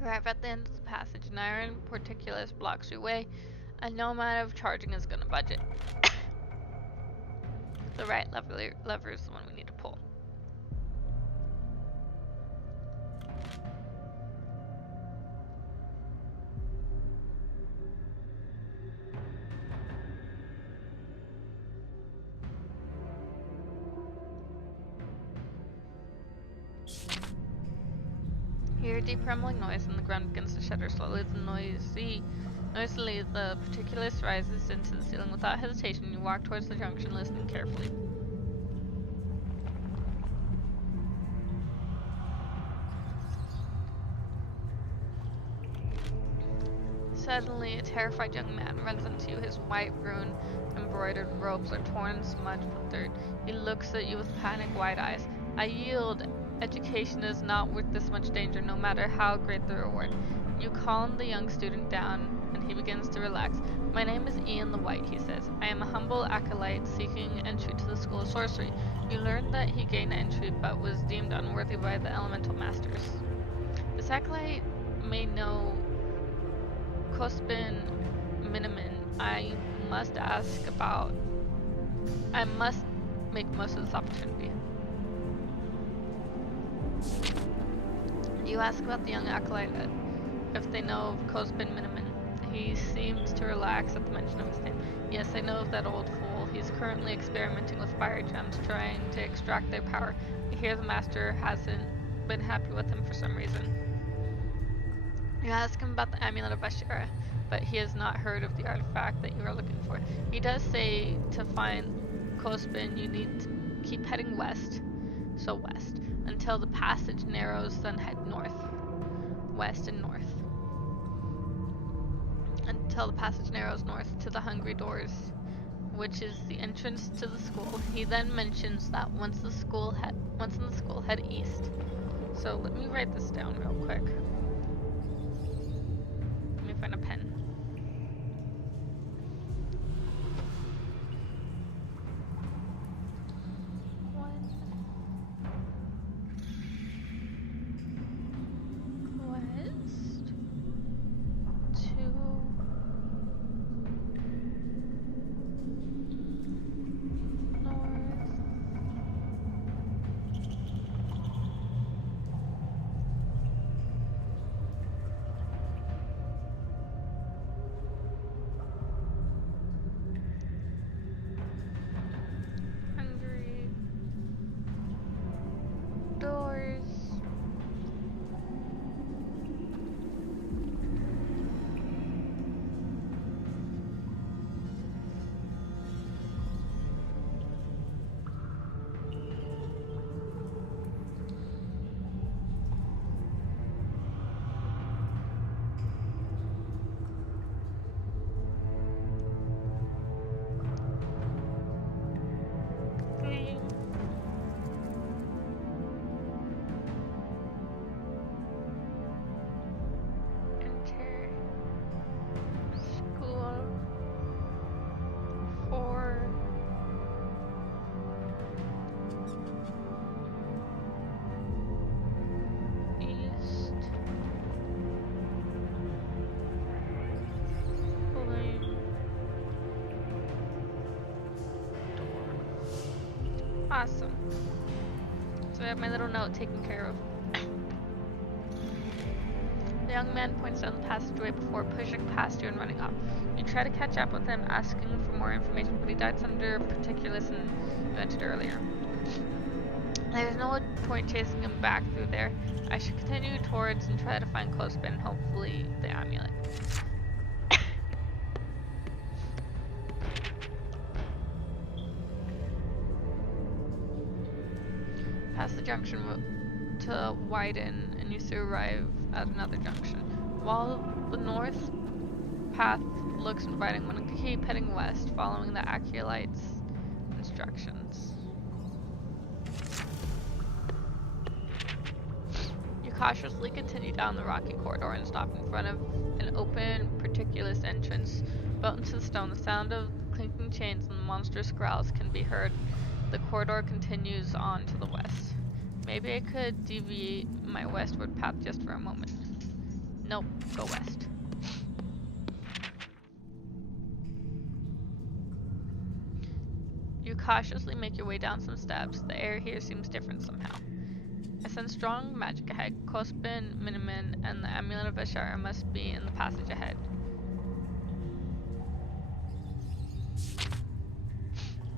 Arrive at the end of the passage. An iron portcullis blocks your way, and no amount of charging is going to budge it. The right lever is the one we need to pull. deep rumbling noise and the ground begins to shudder slowly. Noisily, the particulars rises into the ceiling. Without hesitation, you walk towards the junction, listening carefully. Suddenly, a terrified young man runs into you. His white rune-embroidered robes are torn and smudged with dirt. He looks at you with panic, wide eyes. I yield. Education is not worth this much danger, no matter how great the reward. You calm the young student down, and he begins to relax. My name is Ian the White, he says. I am a humble acolyte seeking entry to the School of Sorcery. You learned that he gained entry, but was deemed unworthy by the Elemental Masters. This acolyte may know Kospin Minimin. I must make most of this opportunity. You ask about the young acolyte if they know of Kospin Minimin. He seems to relax at the mention of his name. Yes, I know of that old fool. He's currently experimenting with fire gems, trying to extract their power. I hear the master hasn't been happy with him for some reason. You ask him about the amulet of Ashera, but he has not heard of the artifact that you are looking for. He does say to find Kospin, you need to keep heading west, so west, until the passage narrows, then head north, west and north. Until the passage narrows north to the Hungry Doors, which is the entrance to the school. He then mentions that once in the school, head east. So let me write this down real quick. Let me find a pen. Awesome. So I have my little note taken care of. The young man points down the passageway before pushing past you and running off. You try to catch up with him, asking for more information, but he dives under particulars and you entered earlier. There's no point chasing him back through there. I should continue towards and try to find Kospin and hopefully the amulet. Past the junction to widen and you soon arrive at another junction. While the north path looks inviting, I'm going to keep heading west, following the acolyte's instructions. You cautiously continue down the rocky corridor and stop in front of an open, particulous entrance built into the stone. The sound of clinking chains and monstrous growls can be heard. The corridor continues on to the west. Maybe I could deviate my westward path just for a moment. Nope, go west. You cautiously make your way down some steps. The air here seems different somehow. I sense strong magic ahead. Kospin, Minimin, and the amulet of Ashara must be in the passage ahead.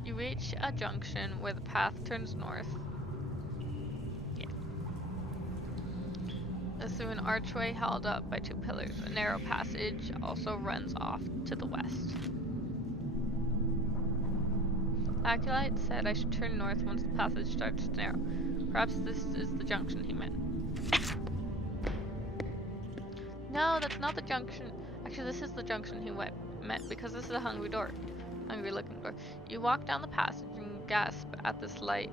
You reach a junction where the path turns north. Yeah. Through an archway held up by 2 pillars. A narrow passage also runs off to the west. The acolyte said I should turn north once the passage starts to narrow. Perhaps this is the junction he meant. No, that's not the junction. Actually, this is the junction he meant because this is a hungry looking door. You walk down the passage and gasp at this light.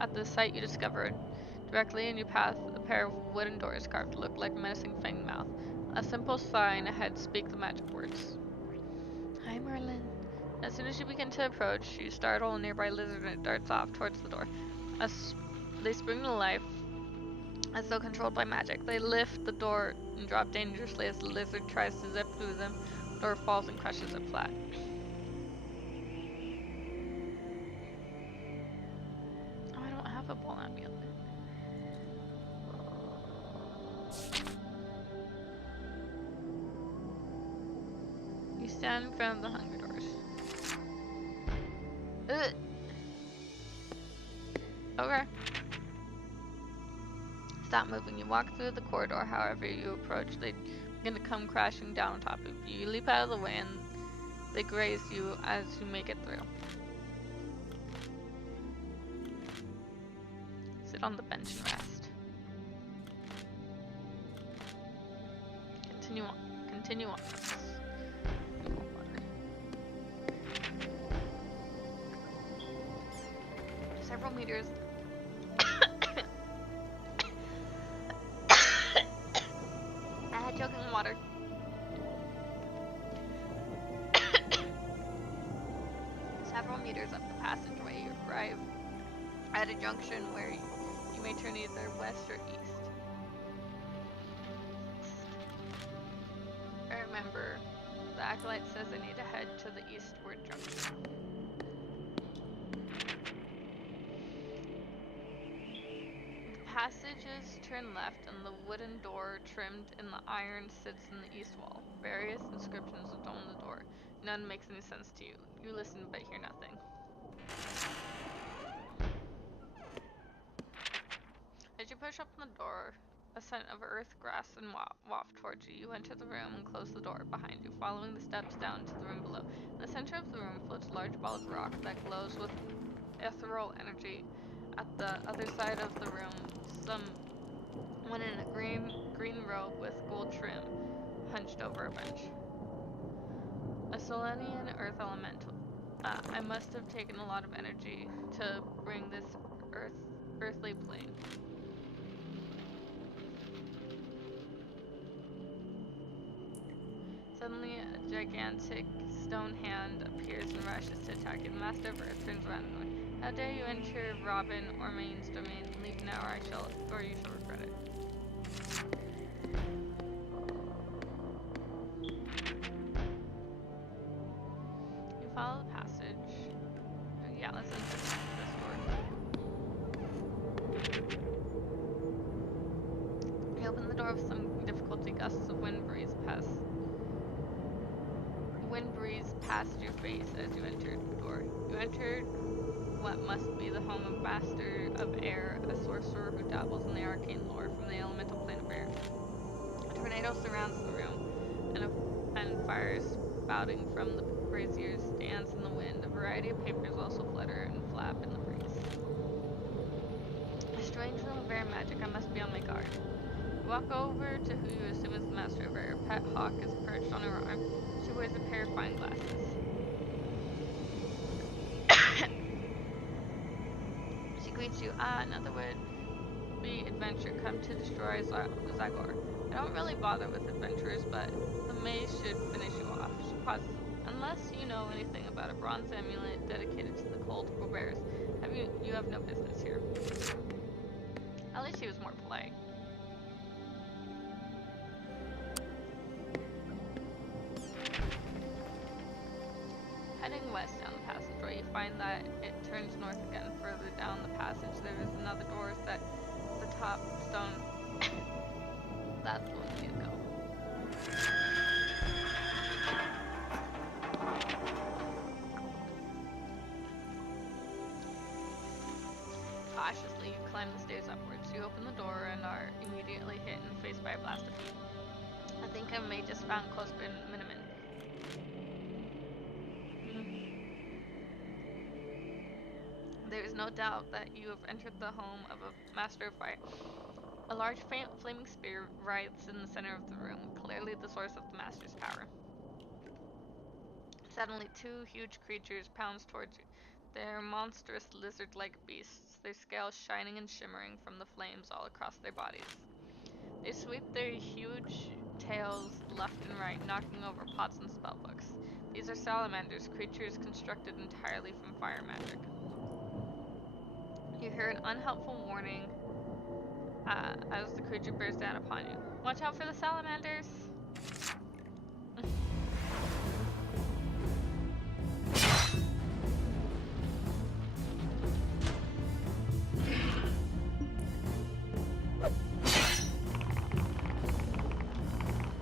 At the sight you discovered. Directly in your path, a pair of wooden doors carved to look like a menacing fanged mouth. A simple sign ahead speak the magic words. Hi, Merlin. As soon as you begin to approach, you startle a nearby lizard and it darts off towards the door. They spring to life as though controlled by magic. They lift the door and drop dangerously as the lizard tries to zip through them. The door falls and crushes it flat. Oh, I don't have a ball amulet. You stand in front of the hunger doors. Ugh. Okay. Stop moving. You walk through the corridor. However you approach, they begin to come crashing down on top of you. You leap out of the way and they graze you as you make it through. Sit on the bench and rest. Continue on. Several meters. Choking in water. Several meters up the passageway, you arrive at a junction where you may turn either west or east. Remember, the acolyte says I need to head to the eastward junction. Passages turn left and the wooden door trimmed in the iron sits in the east wall. Various inscriptions adorn the door. None makes any sense to you. You listen but hear nothing. As you push open the door, a scent of earth, grass, and waft towards you. You enter the room and close the door behind you, following the steps down to the room below. In the center of the room floats a large ball of rock that glows with ethereal energy. At the other side of the room, someone in a green robe with gold trim hunched over a bench. A Solenian earth elemental. I must have taken a lot of energy to bring this earthly plane. Suddenly, a gigantic stone hand appears and rushes to attack you. The Master of Earth turns around and goes, how dare you enter Robin or Main's domain? Leave now or you shall regret it. You follow the passage. Yeah, let's enter this door. You open the door with some difficulty. Gusts of wind breeze past your face as you entered the door. You entered what must be the home of Master of Air, a sorcerer who dabbles in the arcane lore from the elemental plane of air. A tornado surrounds the room, and fires spouting from the braziers dance in the wind. A variety of papers also flutter and flap in the breeze. A strange room of air magic. I must be on my guard. You walk over to who you assume is the Master of Air. A pet hawk is perched on her arm. She wears a pair of fine glasses. She greets you. Another would be adventure come to destroy Zagor. I don't really bother with adventurers, but the maze should finish you off. She pauses. Unless you know anything about a bronze amulet dedicated to the cold bears, you have no business here. At least she was more polite. Heading west down the passageway, you find that it turns north again. Further down the passage, there is another door set at the top stone. That's the one you need to go. Cautiously, you climb the stairs upwards. You open the door and are immediately hit in the face by a blast of heat. I think I may just found Clothespin Miniman. There is no doubt that you have entered the home of a master of fire. A large flaming spear writhes in the center of the room, clearly the source of the master's power. Suddenly, two huge creatures pounce towards you. They're monstrous lizard-like beasts, their scales shining and shimmering from the flames all across their bodies. They sweep their huge tails left and right, knocking over pots and spellbooks. These are salamanders, creatures constructed entirely from fire magic. You hear an unhelpful warning as the creature bears down upon you. Watch out for the salamanders!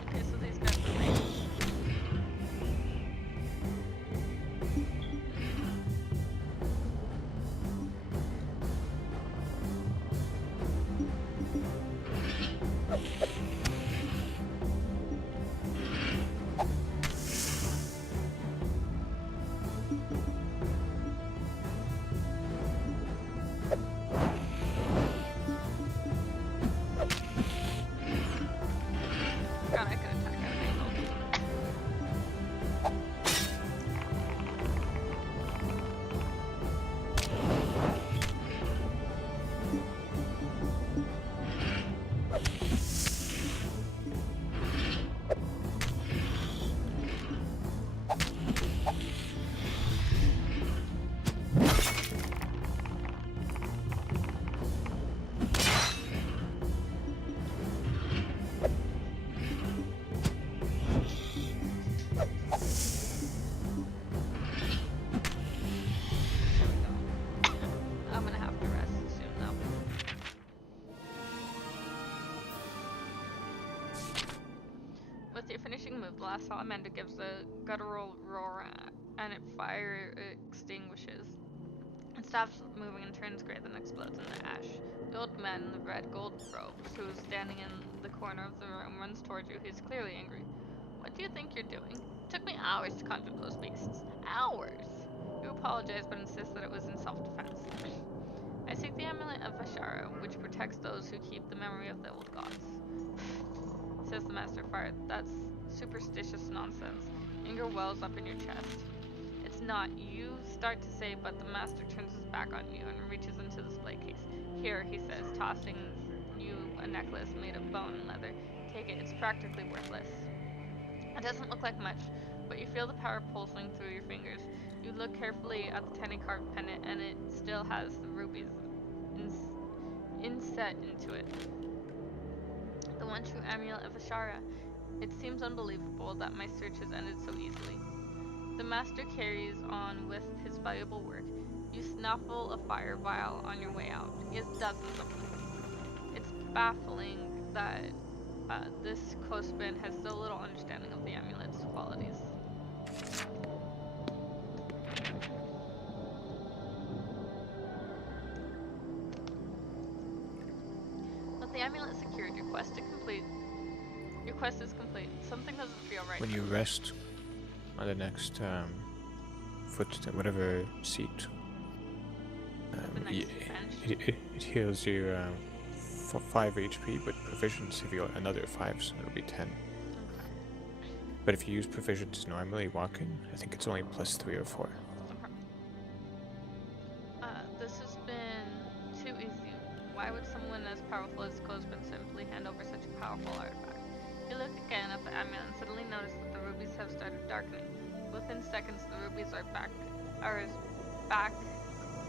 Okay, so these guys are ranged. God, I could attack at an angle. I'm gonna have to rest soon though. With your finishing move, the last salamander gives a guttural roar and it fire extinguishes. It stops moving and turns gray, then explodes into ash. The old man in the red gold robes, who is standing in the corner of the room, runs towards you. He's clearly angry. What do you think you're doing? It took me hours to conjure those beasts. Hours! You apologize, but insist that it was in self-defense. I seek the amulet of Vashara, which protects those who keep the memory of the old gods. Says the Master of Fire. That's superstitious nonsense. Anger wells up in your chest. It's not. You start to say, but the Master turns his back on you and reaches into the display case. Here, he says, tossing you a necklace made of bone and leather. Take it. It's practically worthless. It doesn't look like much, but you feel the power pulsing through your fingers. You look carefully at the tiny carved pendant, and it still has the rubies inset into it. The one true amulet of Ashara. It seems unbelievable that my search has ended so easily. The master carries on with his valuable work. You snaffle a fire vial on your way out. He has dozens of them. It's baffling that this Clothespin has so little understanding of the amulet's qualities. With the amulet secured, your quest is complete. Something doesn't feel right. When you rest on the next whatever seat, The next bench. it heals you for 5 HP, but proficiency if you got another 5, so it'll be 10. But if you use proficiency normally walking, I think it's only plus 3 or 4. This has been too easy. Why would someone as powerful as Clothespin simply hand over such a powerful artifact? You look again at the amulet and suddenly notice that the rubies have started darkening. Within seconds, the rubies are as back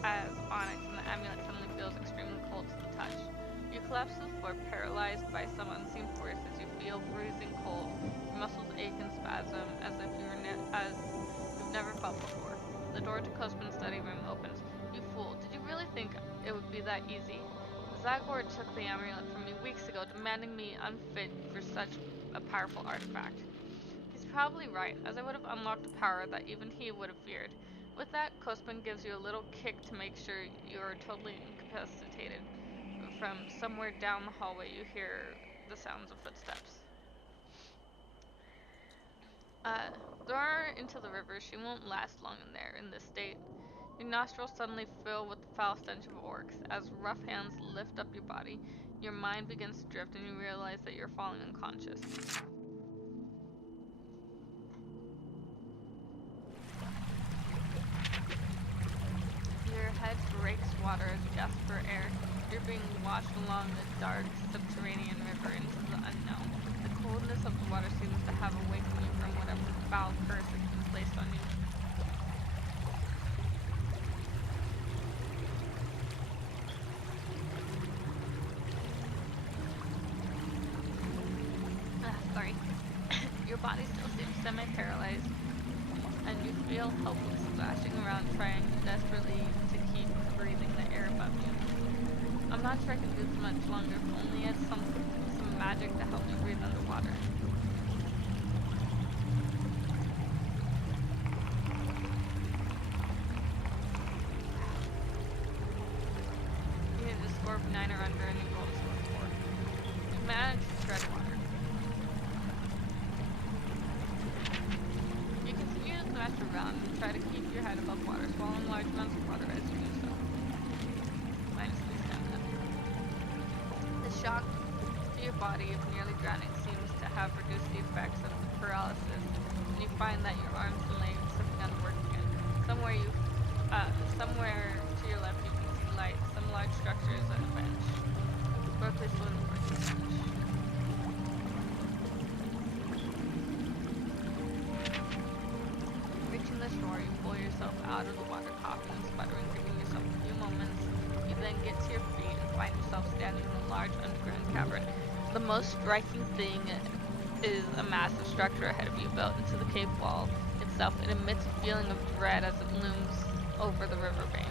as onyx, and the amulet suddenly feels extremely cold to the touch. You collapse to the floor, paralyzed by some unseen force as you feel freezing cold. Your muscles ache and spasm as if you've never felt before. The door to Clothespin's study room opens. You fool, did you really think it would be that easy? Zagor took the amulet from me weeks ago, demanding me unfit for such a powerful artifact. He's probably right, as I would have unlocked a power that even he would have feared. With that, Clothespin gives you a little kick to make sure you're totally incapacitated. from somewhere down the hallway you hear the sounds of footsteps. Throw her into the river. She won't last long in there in this state. Your nostrils suddenly fill with the foul stench of orcs. As rough hands lift up your body, your mind begins to drift and you realize that you're falling unconscious. Your head breaks water as you gasp for air. You're being washed along the dark, subterranean river into the unknown. The coldness of the water seems to have awakened you from whatever foul curse has been placed on you. Sorry. Your body still seems semi-paralyzed, and you feel helpless, splashing around, trying desperately to keep breathing the air above you. I'm not sure I can do this much longer, if only I had some magic to help me breathe underwater. You need to score 9 or under, and you roll a score 4. You manage to tread water. You continue to smash around and try to keep your head above water, swallowing large amounts of water as you do so. Minus 3 stamina. The shock to your body of nearly drowning seems to have reduced the effects of the paralysis, and you find that your arms and legs have begun to work again. Somewhere to your left you can see light, some large structures and a bench. Berkeley floating towards the bench. Reaching the shore, you pull yourself out of the water, coughing and sputtering, giving yourself a few moments. You then get to your feet and find yourself standing in a large underground cavern. The most striking thing is a massive structure ahead of you, built into the cave wall itself. It emits a feeling of dread as it looms over the riverbank.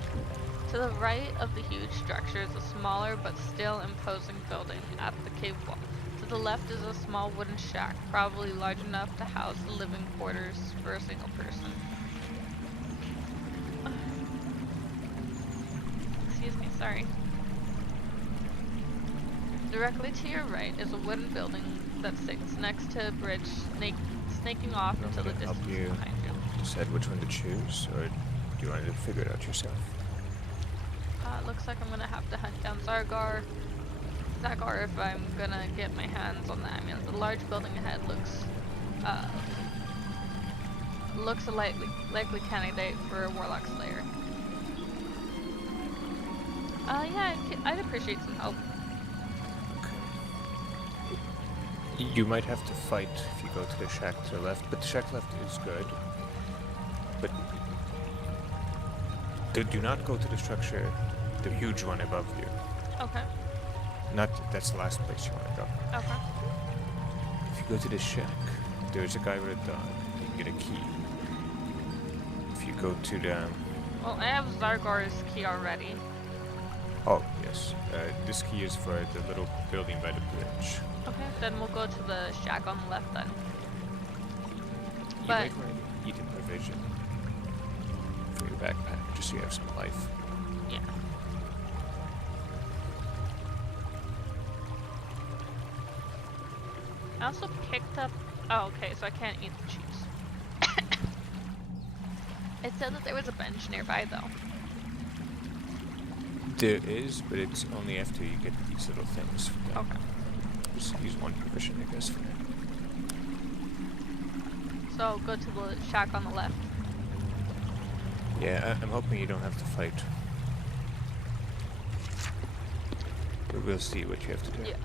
To the right of the huge structure is a smaller but still imposing building at the cave wall. To the left is a small wooden shack, probably large enough to house the living quarters for a single person. Excuse me, sorry. Directly to your right is a wooden building that sits next to a bridge snaking off into the distance behind you. Decide which one to choose, or do you want to figure it out yourself? Looks like I'm gonna have to hunt down Zagar if I'm gonna get my hands on that. I mean, the large building ahead looks a likely candidate for a Warlock Slayer. Yeah, I'd appreciate some help. Okay. You might have to fight if you go to the shack to the left, but the shack left is good. But do not go to the structure, the huge one above you. Okay. That's the last place you want to go. Okay. If you go to the shack, there's a guy with a dog. You can get a key. If you go to the... Well, I have Zargar's key already. Oh, yes. This key is for the little building by the bridge. Okay, then we'll go to the shack on the left then. You But- might want to eat a provision for your backpack, just so you have some life. Yeah. I also picked up... Oh, okay, so I can't eat the cheese. It said that there was a bench nearby, though. There is, but it's only after you get these little things. Okay. Just use one provision, I guess, for that. So go to the shack on the left. Yeah, I'm hoping you don't have to fight. But we'll see what you have to do. Yeah.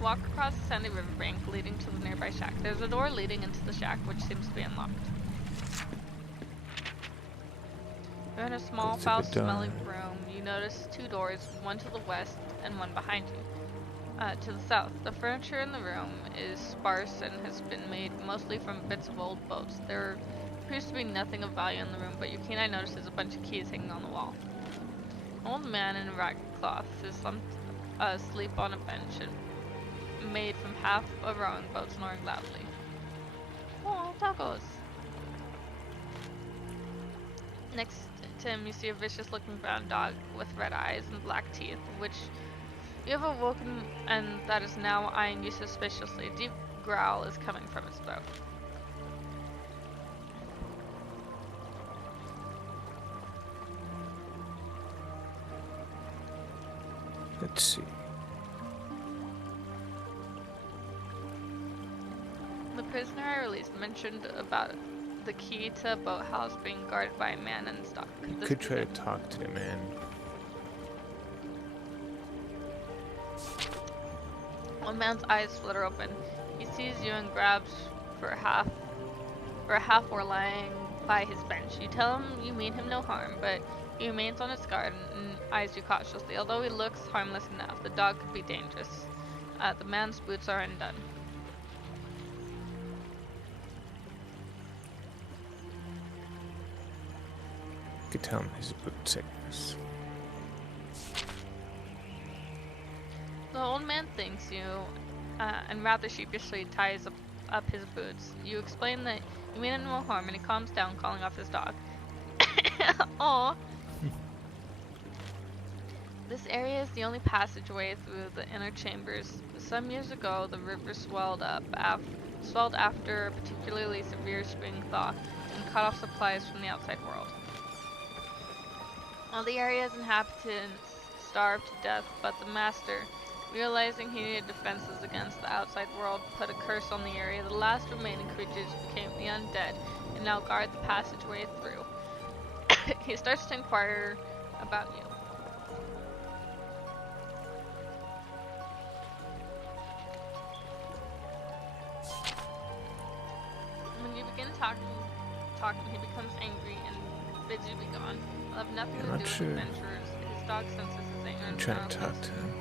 Walk across the sandy riverbank leading to the nearby shack. There's a door leading into the shack, which seems to be unlocked. You're in a small, foul-smelling room. You notice 2 doors, one to the west and one behind you. To the south, the furniture in the room is sparse and has been made mostly from bits of old boats. There appears to be nothing of value in the room, but your keen eye notices a bunch of keys hanging on the wall. An old man in a ragged cloth is slumped asleep on a bench and made from half a rowing boat, snoring loudly. Oh, tacos! Next to him, you see a vicious-looking brown dog with red eyes and black teeth, which you have awoken, and that is now eyeing you suspiciously. A deep growl is coming from its throat. Let's see. The prisoner I released mentioned about the key to a boathouse being guarded by a man and his dog. You This could try to being- talk to the man. One man's eyes flutter open. He sees you and grabs for a half or lying by his bench. You tell him you mean him no harm, but he remains on his guard and eyes you cautiously. Although he looks harmless enough, the dog could be dangerous. The man's boots are undone. You could tell him his boot sickness. The old man thanks you and rather sheepishly ties up his boots. You explain that you mean him no harm, and he calms down, calling off his dog. Aww. This area is the only passageway through the inner chambers. Some years ago, the river swelled after a particularly severe spring thaw and cut off supplies from the outside world. All the area's inhabitants starved to death, but the master, realizing he needed defenses against the outside world, put a curse on the area. The last remaining creatures became the undead and now guard the passageway through. He starts to inquire about you. When you begin talking, he becomes angry and bids you be gone. I'll have nothing I'm to not do sure. with adventurers. His dog senses his anger I'm and trying to snarls. talk to him.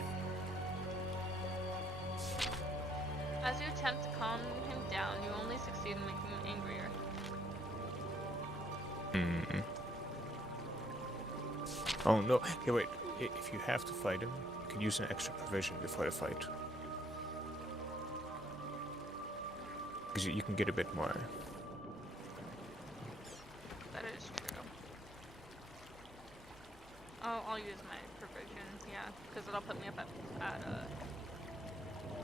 As you attempt to calm him down, you only succeed in making him angrier. Mm. Oh no! Okay, wait. If you have to fight him, you can use an extra provision before the fight. Because you can get a bit more. That is true. Oh, I'll use my provision, yeah, because it'll put me up at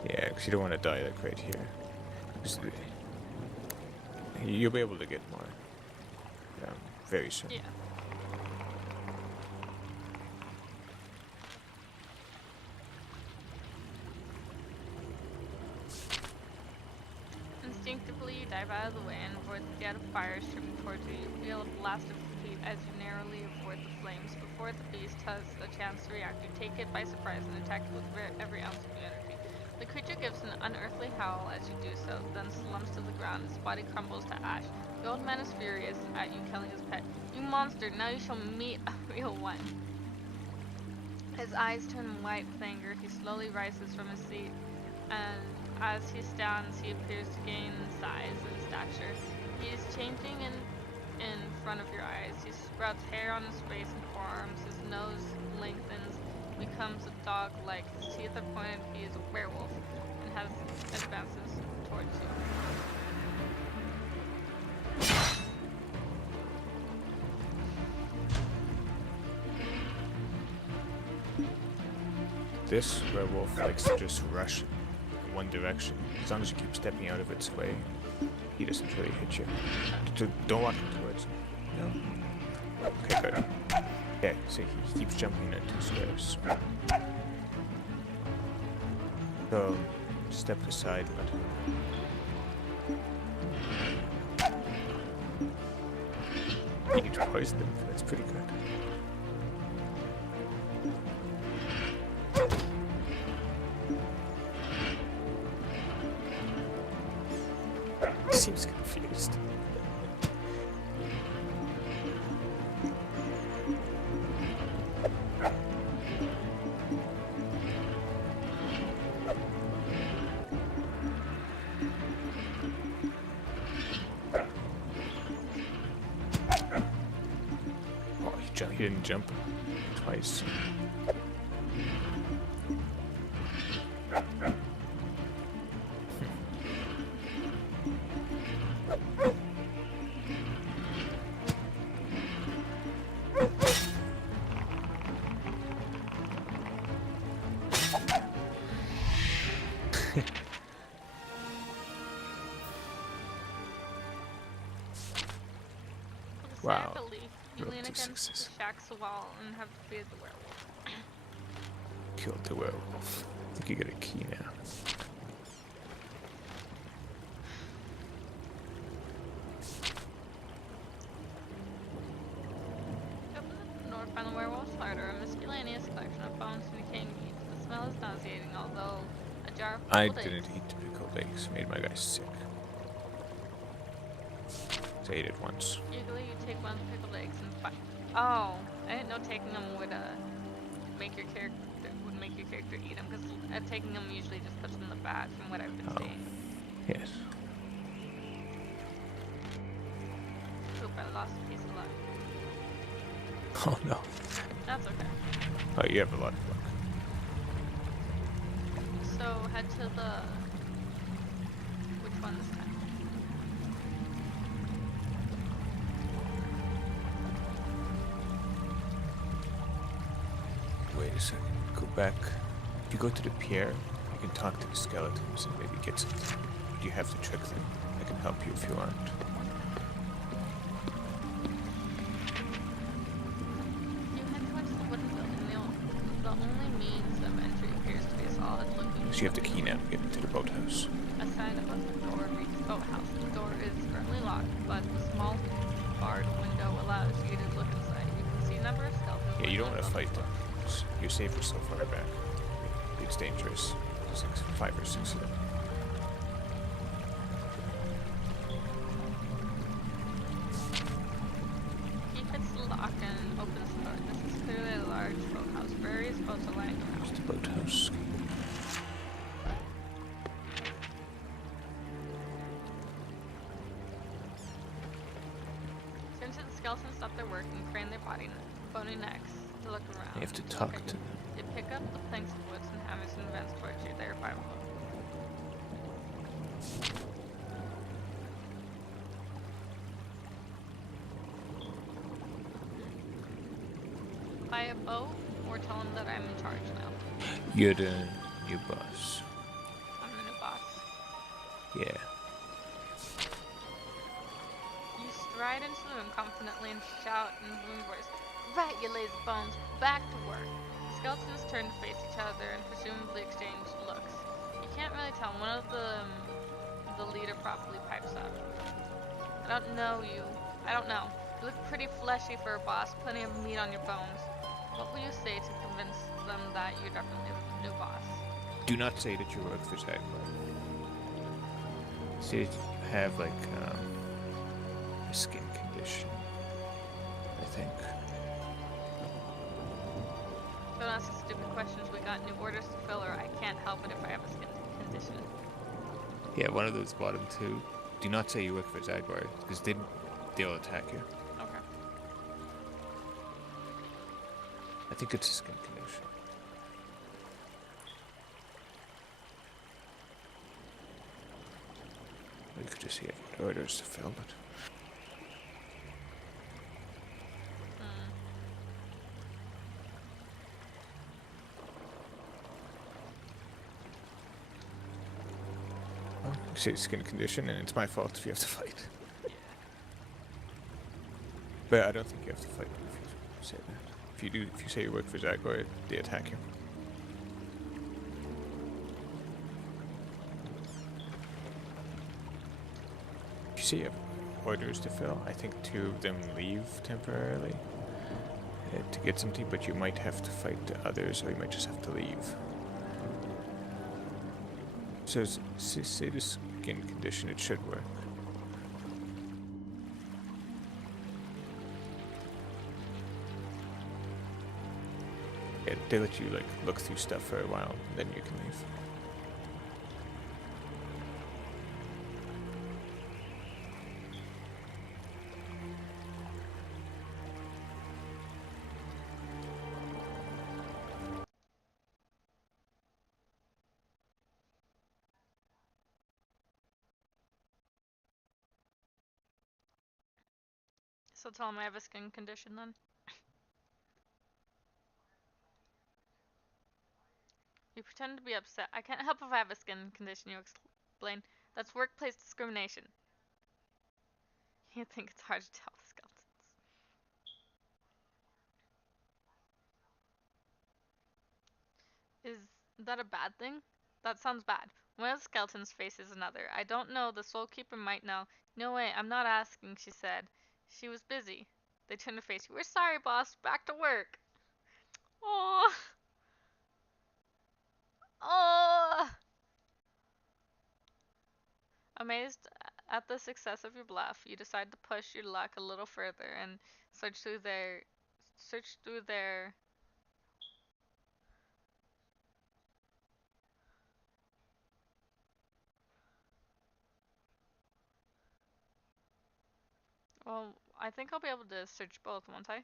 Yeah, because you don't want to die like right here. 'Cause you'll be able to get more. Very soon. yeah. Instinctively, you dive out of the way and avoid the jet of fire streaming towards you. You feel a blast of heat as you narrowly avoid the flames. Before the beast has a chance to react, you take it by surprise and attack it with every ounce of your energy. The creature gives an unearthly howl as you do so, then slumps to the ground. Its body crumbles to ash. The old man is furious at you killing his pet. You monster, now you shall meet a real one. His eyes turn white with anger. He slowly rises from his seat, and as he stands, he appears to gain size and stature. He is changing in front of your eyes. He sprouts hair on his face and forearms. His nose lengthens, becomes a dog-like. His teeth are pointed. He is a werewolf and advances towards you. This werewolf likes to just rush in one direction. As long as you keep stepping out of its way, he doesn't really hit you. Don't walk towards him. No? Okay, good. Yeah, see, he keeps jumping into squares. So, step aside and let him. You need to poison him, that's pretty good. Seems confused. Oh, he didn't jump twice. So I Wow. have to lean. You Roll lean 2 against the successes. shack's wall and have defeated the werewolf. Killed the werewolf. I think you get a key now. Open the door, find the werewolf's larder, a miscellaneous collection of bones and decaying meat. The smell is nauseating, although a jar of I pickled didn't eggs. eat the pickled eggs. Made my guys sick. So I ate it once. Eagerly, you take one of the pickled eggs and fight. Oh, I didn't know taking them would make your character eat them, because taking them usually just puts them in the vat, from what I've been Oh. seeing. Yes. Oop, I lost a piece of luck. Oh no. That's okay. Oh, you have a lot of luck. So head to the... Which one this time? Wait a second. Go back. If you go to the pier, you can talk to the skeletons and maybe get something. But you have to trick them. I can help you if you want. You head towards the wooden building. The only means of entry appears to be a solid-looking... So you have the key now to get into the boathouse. A sign above the door reads boathouse. The door is firmly locked, but the small barred window allows you to look inside. You can see a number of skeletons. Yeah, you don't want to lying fight them. You're safer so far back. It's dangerous. 5 or 6 of them. Key fits the lock and opens the door. This is clearly a large boathouse. Various boats are lying around. There's the boathouse. Seems that the skeletons stop their work and crane their bony necks to look around. You have to talk to them. They pick up the planks of woods and hammers and advance towards you. They are 5 o'clock. Buy a boat or tell them that I'm in charge now. You're the new boss. I'm the new boss. Yeah. You stride into the room confidently and shout in a booming voice, "Right, you lazy bones, back to work." The skeletons turn to face each other and presumably exchange looks. You can't really tell. One of the leader probably pipes up. I don't know you. I don't know. You look pretty fleshy for a boss, plenty of meat on your bones. What will you say to convince them that you're definitely the new boss? Do not say that you work for Zagbar. Say that you have like a skin condition. I think. Don't ask us stupid questions. We got new orders to fill, or I can't help it if I have a skin condition. Yeah, one of those bottom two. Do not say you work for Zagbar, because they'll attack you. Okay. I think it's a skin condition. Or you could just say orders to fill it. Say skin condition, and it's my fault if you have to fight. But I don't think you have to fight if you say that. If you say you work for Zagbar, they attack you. If you say you have orders to fill, I think 2 of them leave temporarily to get something, but you might have to fight the others, or you might just have to leave. So say the skin condition, it should work. Yeah, they let you like look through stuff for a while, then you can leave. So tell him I have a skin condition then. You pretend to be upset. I can't help if I have a skin condition, you explain. That's workplace discrimination. You think it's hard to tell the skeletons. Is that a bad thing? That sounds bad. One of the skeletons faces another. I don't know, the Soul Keeper might know. No way, I'm not asking, she said. She was busy. They turned to face you. We're sorry, boss. Back to work. Oh. Oh. Amazed at the success of your bluff, you decide to push your luck a little further and search through their. Well, I think I'll be able to search both, won't I?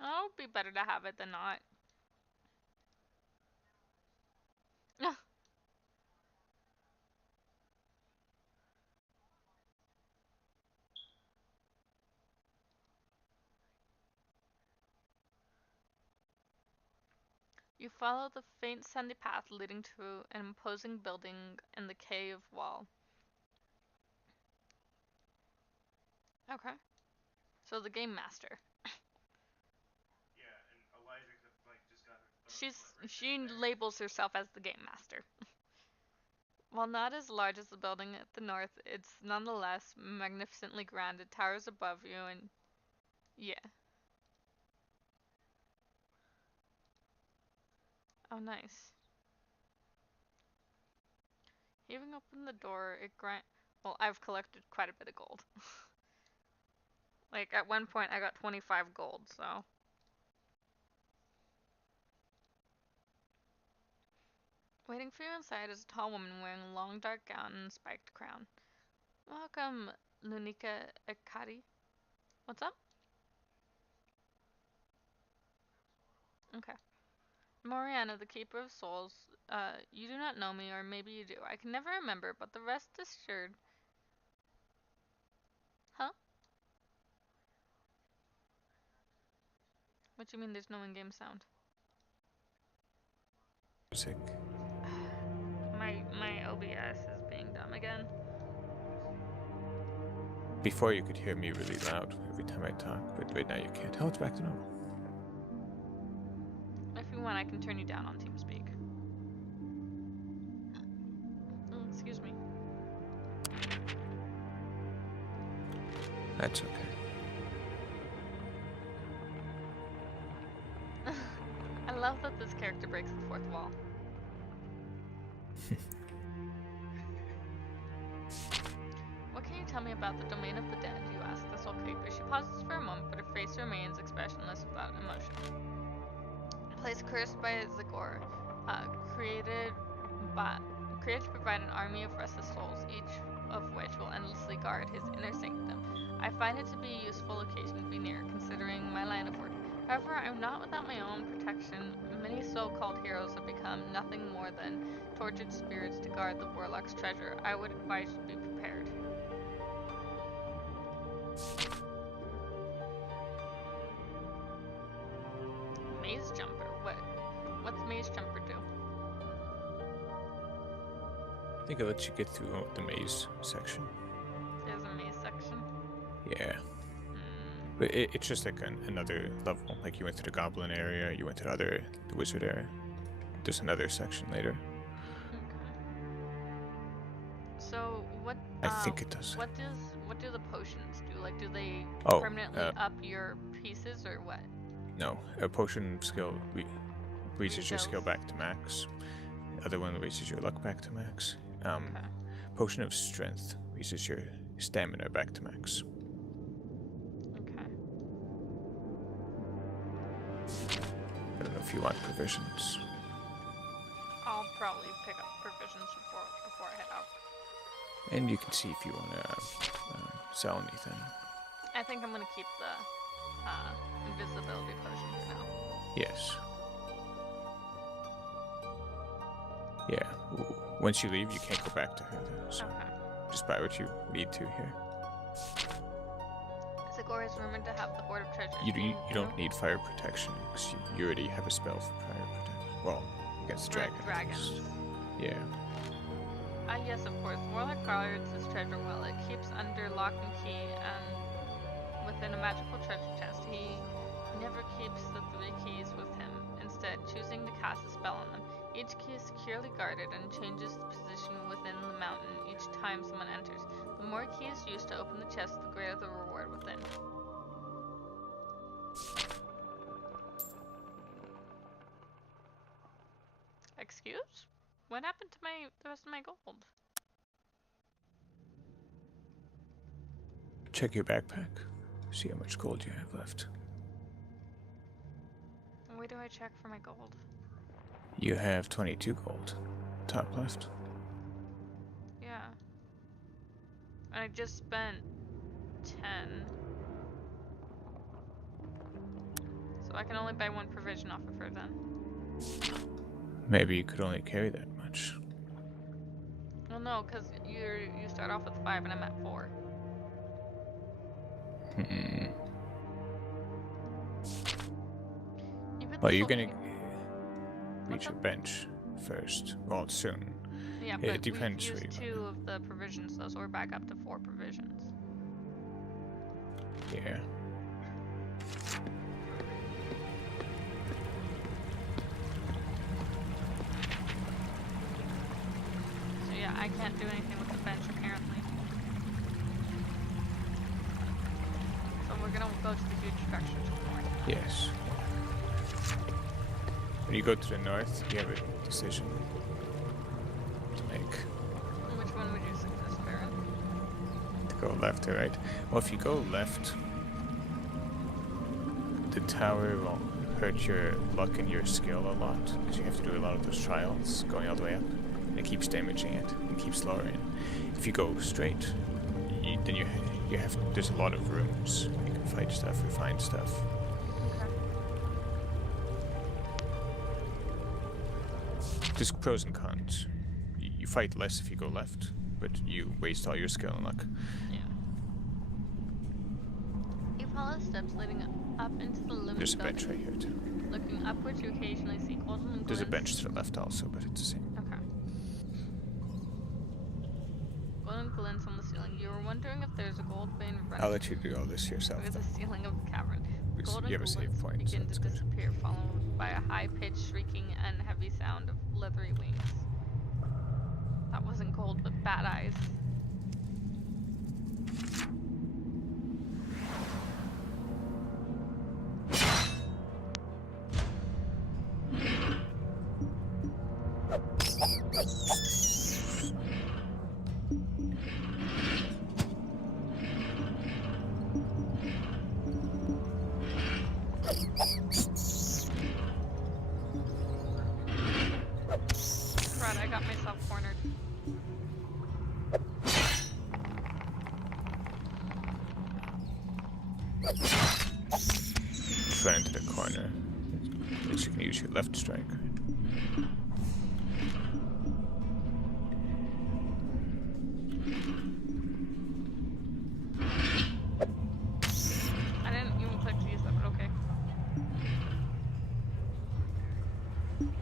Oh, it'll be better to have it than not. You follow the faint sandy path leading to an imposing building in the cave wall. Okay. So the game master. She labels herself as the game master. While not as large as the building at the north, it's nonetheless magnificently grand. It towers above you and yeah. Oh, nice. Heaving open the door, well, I've collected quite a bit of gold. Like, at one point I got 25 gold, so. Waiting for you inside is a tall woman wearing a long dark gown and spiked crown. Welcome, Lunica Ekati. What's up? Okay. Moriana, the Keeper of Souls. You do not know me, or maybe you do. I can never remember, but the rest assured. Huh? What do you mean there's no in-game sound? Music. My OBS is being dumb again. Before you could hear me really loud every time I talk, but right now you can't. Oh, it's back to normal. If you want, I can turn you down on TeamSpeak. Excuse me. That's okay. I love that this character breaks the fourth wall. What can you tell me about the domain of the dead? You ask the Soul Keeper. She pauses for a moment, but her face remains expressionless without emotion. A place cursed by Zagor, created to provide an army of restless souls, each of which will endlessly guard his inner sanctum. I find it to be a useful location to be near, considering my line of work. However, I'm not without my own protection. Many so-called heroes have become nothing more than tortured spirits to guard the Warlock's treasure. I would advise you to be prepared. Maze Jumper? What's Maze Jumper do? I think it lets you get through the maze section. There's a maze section? Yeah. But it's just like another level. Like you went to the goblin area, you went to the wizard area. There's another section later. Okay. So what? I think it does. What do the potions do? Like, do they Oh, permanently up your pieces or what? No, a potion skill raises your skill Refills? back to max. The other one raises your luck back to max. Okay. Potion of strength raises your stamina back to max. Okay. I don't know if you want provisions. I'll probably pick up provisions before I head out. And you can see if you want to sell anything. I think I'm gonna keep the invisibility potion for now. Yes. Yeah. Once you leave, you can't go back to her. Though, so Okay. just buy what you need to here. Zagor is rumored to have the hoard of treasures. You don't need fire protection because you already have a spell for fire protection. Well, against For dragons. dragons. Yeah. Yes, of course. Warlock guards his treasure well. It keeps under lock and key and within a magical treasure chest. He never keeps the 3 keys with him, instead choosing to cast a spell on them. Each key is securely guarded and changes the position within the mountain each time someone enters. The more keys used to open the chest, the greater the reward within. Excuse? What happened to the rest of my gold? Check your backpack. See how much gold you have left. Where do I check for my gold? You have 22 gold. Top left. Yeah. And I just spent 10. So I can only buy 1 provision off of her then. Maybe you could only carry that much. Well, no, because you start off with 5 and I'm at 4. Well, you're gonna reach your bench first. Well, soon. Yeah, Yeah, but it depends we've where used you 2 of the provisions, though, so we're back up to 4 provisions. Yeah. So yeah, I can't do anything with the bench, apparently. So we're gonna go to the huge structure to the north. Yes. When you go to the north, you have a decision to make. Which one would you suggest, Baron? To go left or right. Well, if you go left, the tower will hurt your luck and your skill a lot, because you have to do a lot of those trials going all the way up. And it keeps damaging it and keeps lowering. If you go straight, then you have there's a lot of rooms. You can fight stuff or find stuff. Okay. There's pros and cons. You fight less if you go left, but you waste all your skill and luck. Yeah. You follow steps leading up into the looming There's a building. bench right here too. Looking upwards, you occasionally see golden There's a glints. bench to the left also, but it's the same. Okay. Golden glints on the ceiling. You were wondering if there's a gold vein running I'll let you do all this yourself. through the Though. ceiling of the cavern. Because Golden you have a save glints point, so begin that's to good. disappear, followed by a high-pitched shrieking and heavy sound of leathery wings. That wasn't gold, but bad eyes. Crud, I got myself cornered. Run into the corner. At least you can use your left strike. I didn't even click to use that, but okay. I'm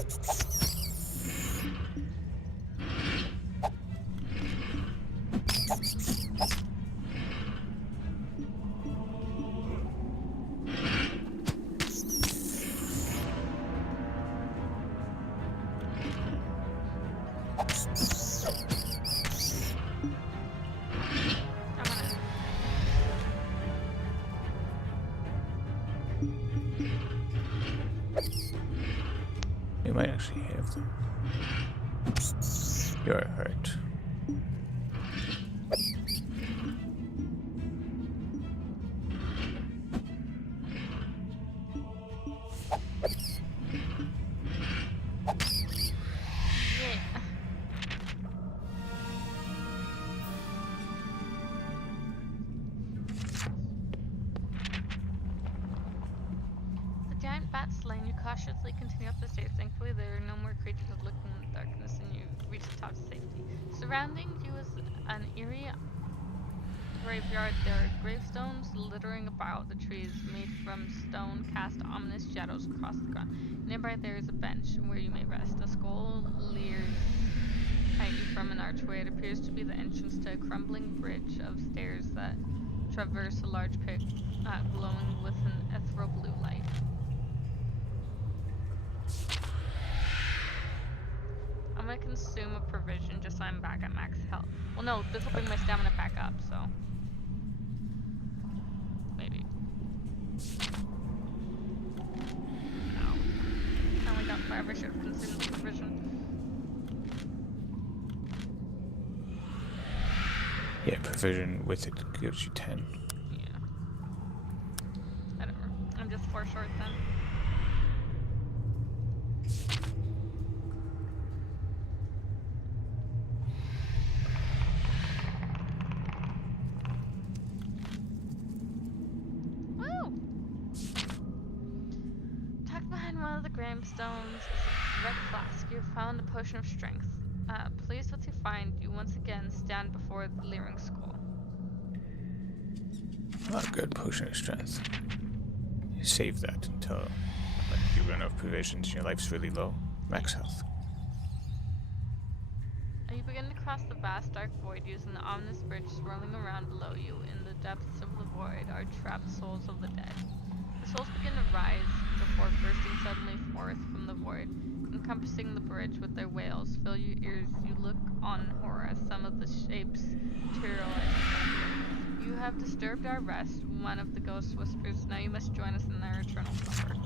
gonna... You might actually have them. You're hurt. Yeah. The giant bat slain, you cautiously continue up the stairs. Thankfully, there are no more creatures lurking in the darkness, and you reach the top of safety. Surrounding you is an eerie graveyard, there are gravestones littering about. The trees made from stone cast ominous shadows across the ground. Nearby there is a bench where you may rest. A skull leers at you from an archway. It appears to be the entrance to a crumbling bridge of stairs that traverse a large pit glowing with an ethereal blue light. I'm gonna consume a provision just so I'm back at max health. Well, no, this will bring my stamina back up, so. Maybe. No. I only got 5. I should have consumed the provision. Yeah, provision with it gives you 10. Yeah. Whatever. I'm just 4 short then. One of the gravestones is a red flask. You found a potion of strength. Pleased with your find, you once again stand before the leering skull. Oh, good potion of strength. You save that until you run out of provisions and your life's really low. Max health. You begin to cross the vast dark void using the ominous bridge swirling around below you. In the depths of the void are trapped souls of the dead. The souls begin to rise before bursting suddenly forth from the void, encompassing the bridge with their wails. Fill your ears, you look on horror as some of the shapes materialize in front of you. You have disturbed our rest, one of the ghosts whispers. Now you must join us in our eternal slumber.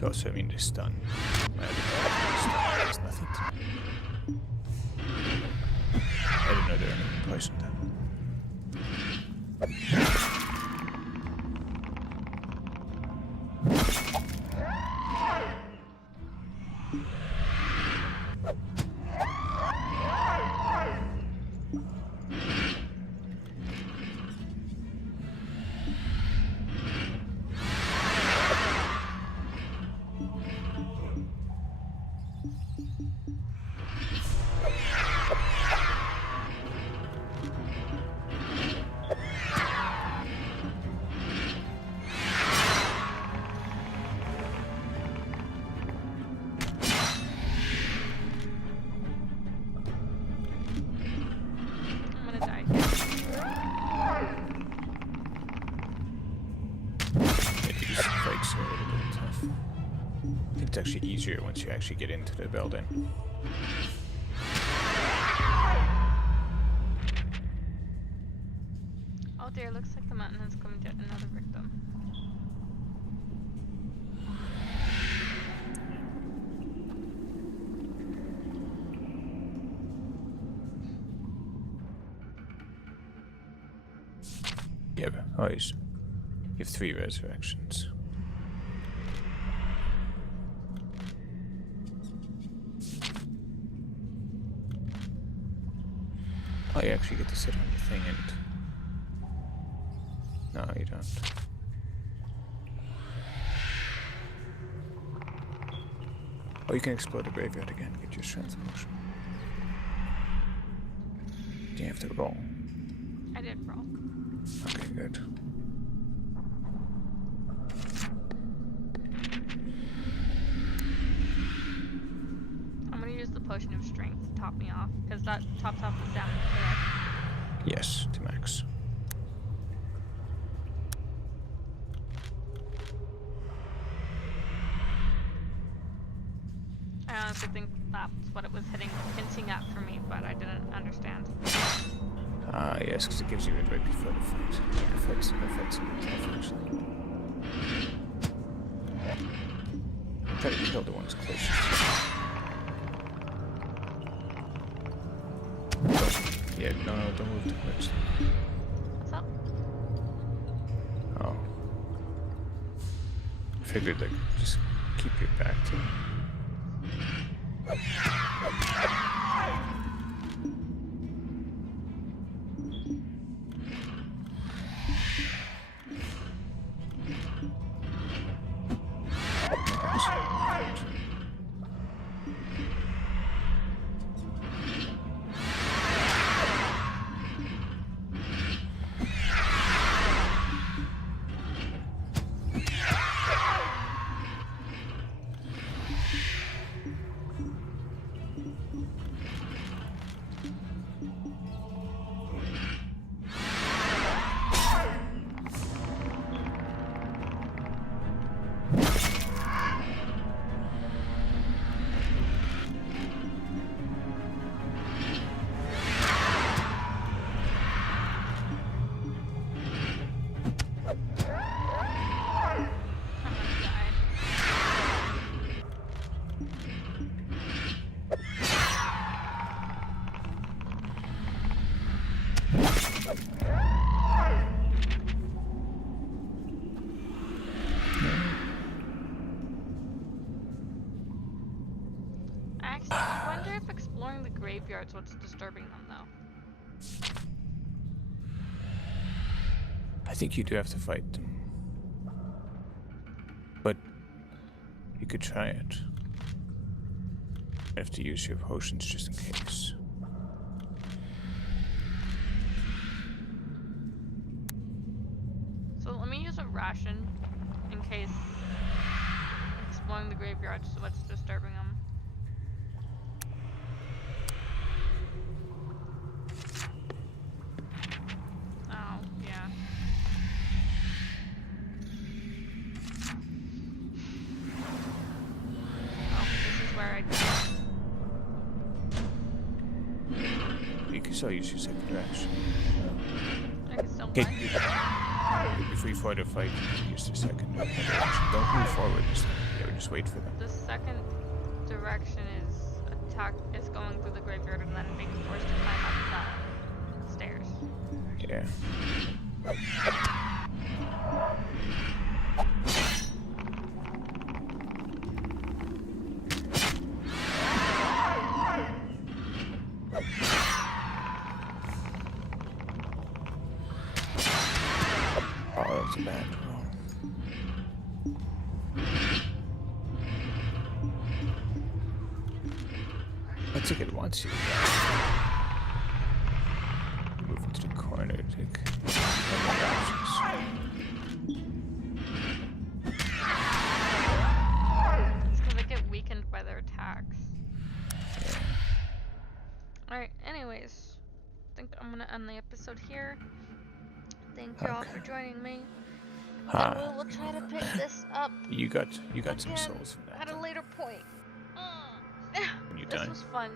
Also, I mean, to stun. There's nothing to. I didn't know there were any poison then. It's actually easier once you actually get into the building. Oh dear, looks like the mountain has come to another victim. Yeah, but always. You have 3 resurrections. Oh, you actually get to sit on the thing and... No, you don't. Oh, you can explore the graveyard again, get your strength potion. Do you have to roll? I did roll. Okay, good. I'm gonna use the potion of strength to top me off, because that tops off the stamina, correct? Yes, to max. I honestly think that's what it was hinting at for me, but I didn't understand. Ah, yes, because it gives you it right before the fight. The fight's tough, actually. Try to kill the ones closest. Don't Yeah, no, don't move too much. What's up? Oh. Figured, like, just keep your back to him. I'm gonna die. Actually, I wonder if exploring the graveyard's what's disturbing them, though. I think you do have to fight them. But you could try it. You have to use your potions just in case. So let me use a ration in case exploring the graveyard's what's disturbing them. Oh, yeah. Oh, this is where I die. You can still use your second reaction. I can still Okay. what? Before you fight a fight, use the second reaction. Don't move forward. Just wait for them. The second direction is is going through the graveyard and then being forced to climb up the stairs. Yeah. Oh, that's a bad roll. I think it wants you. Move into the corner, take other options. It's because they get weakened by their attacks. Yeah. Alright, anyways. I think I'm gonna end the episode here. Thank you all for joining me. And we will try to pick this up You got some again souls from that. at a then, later point. when you're This done. was fun.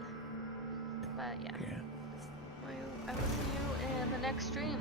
But yeah. Yeah. I will see you in the next stream.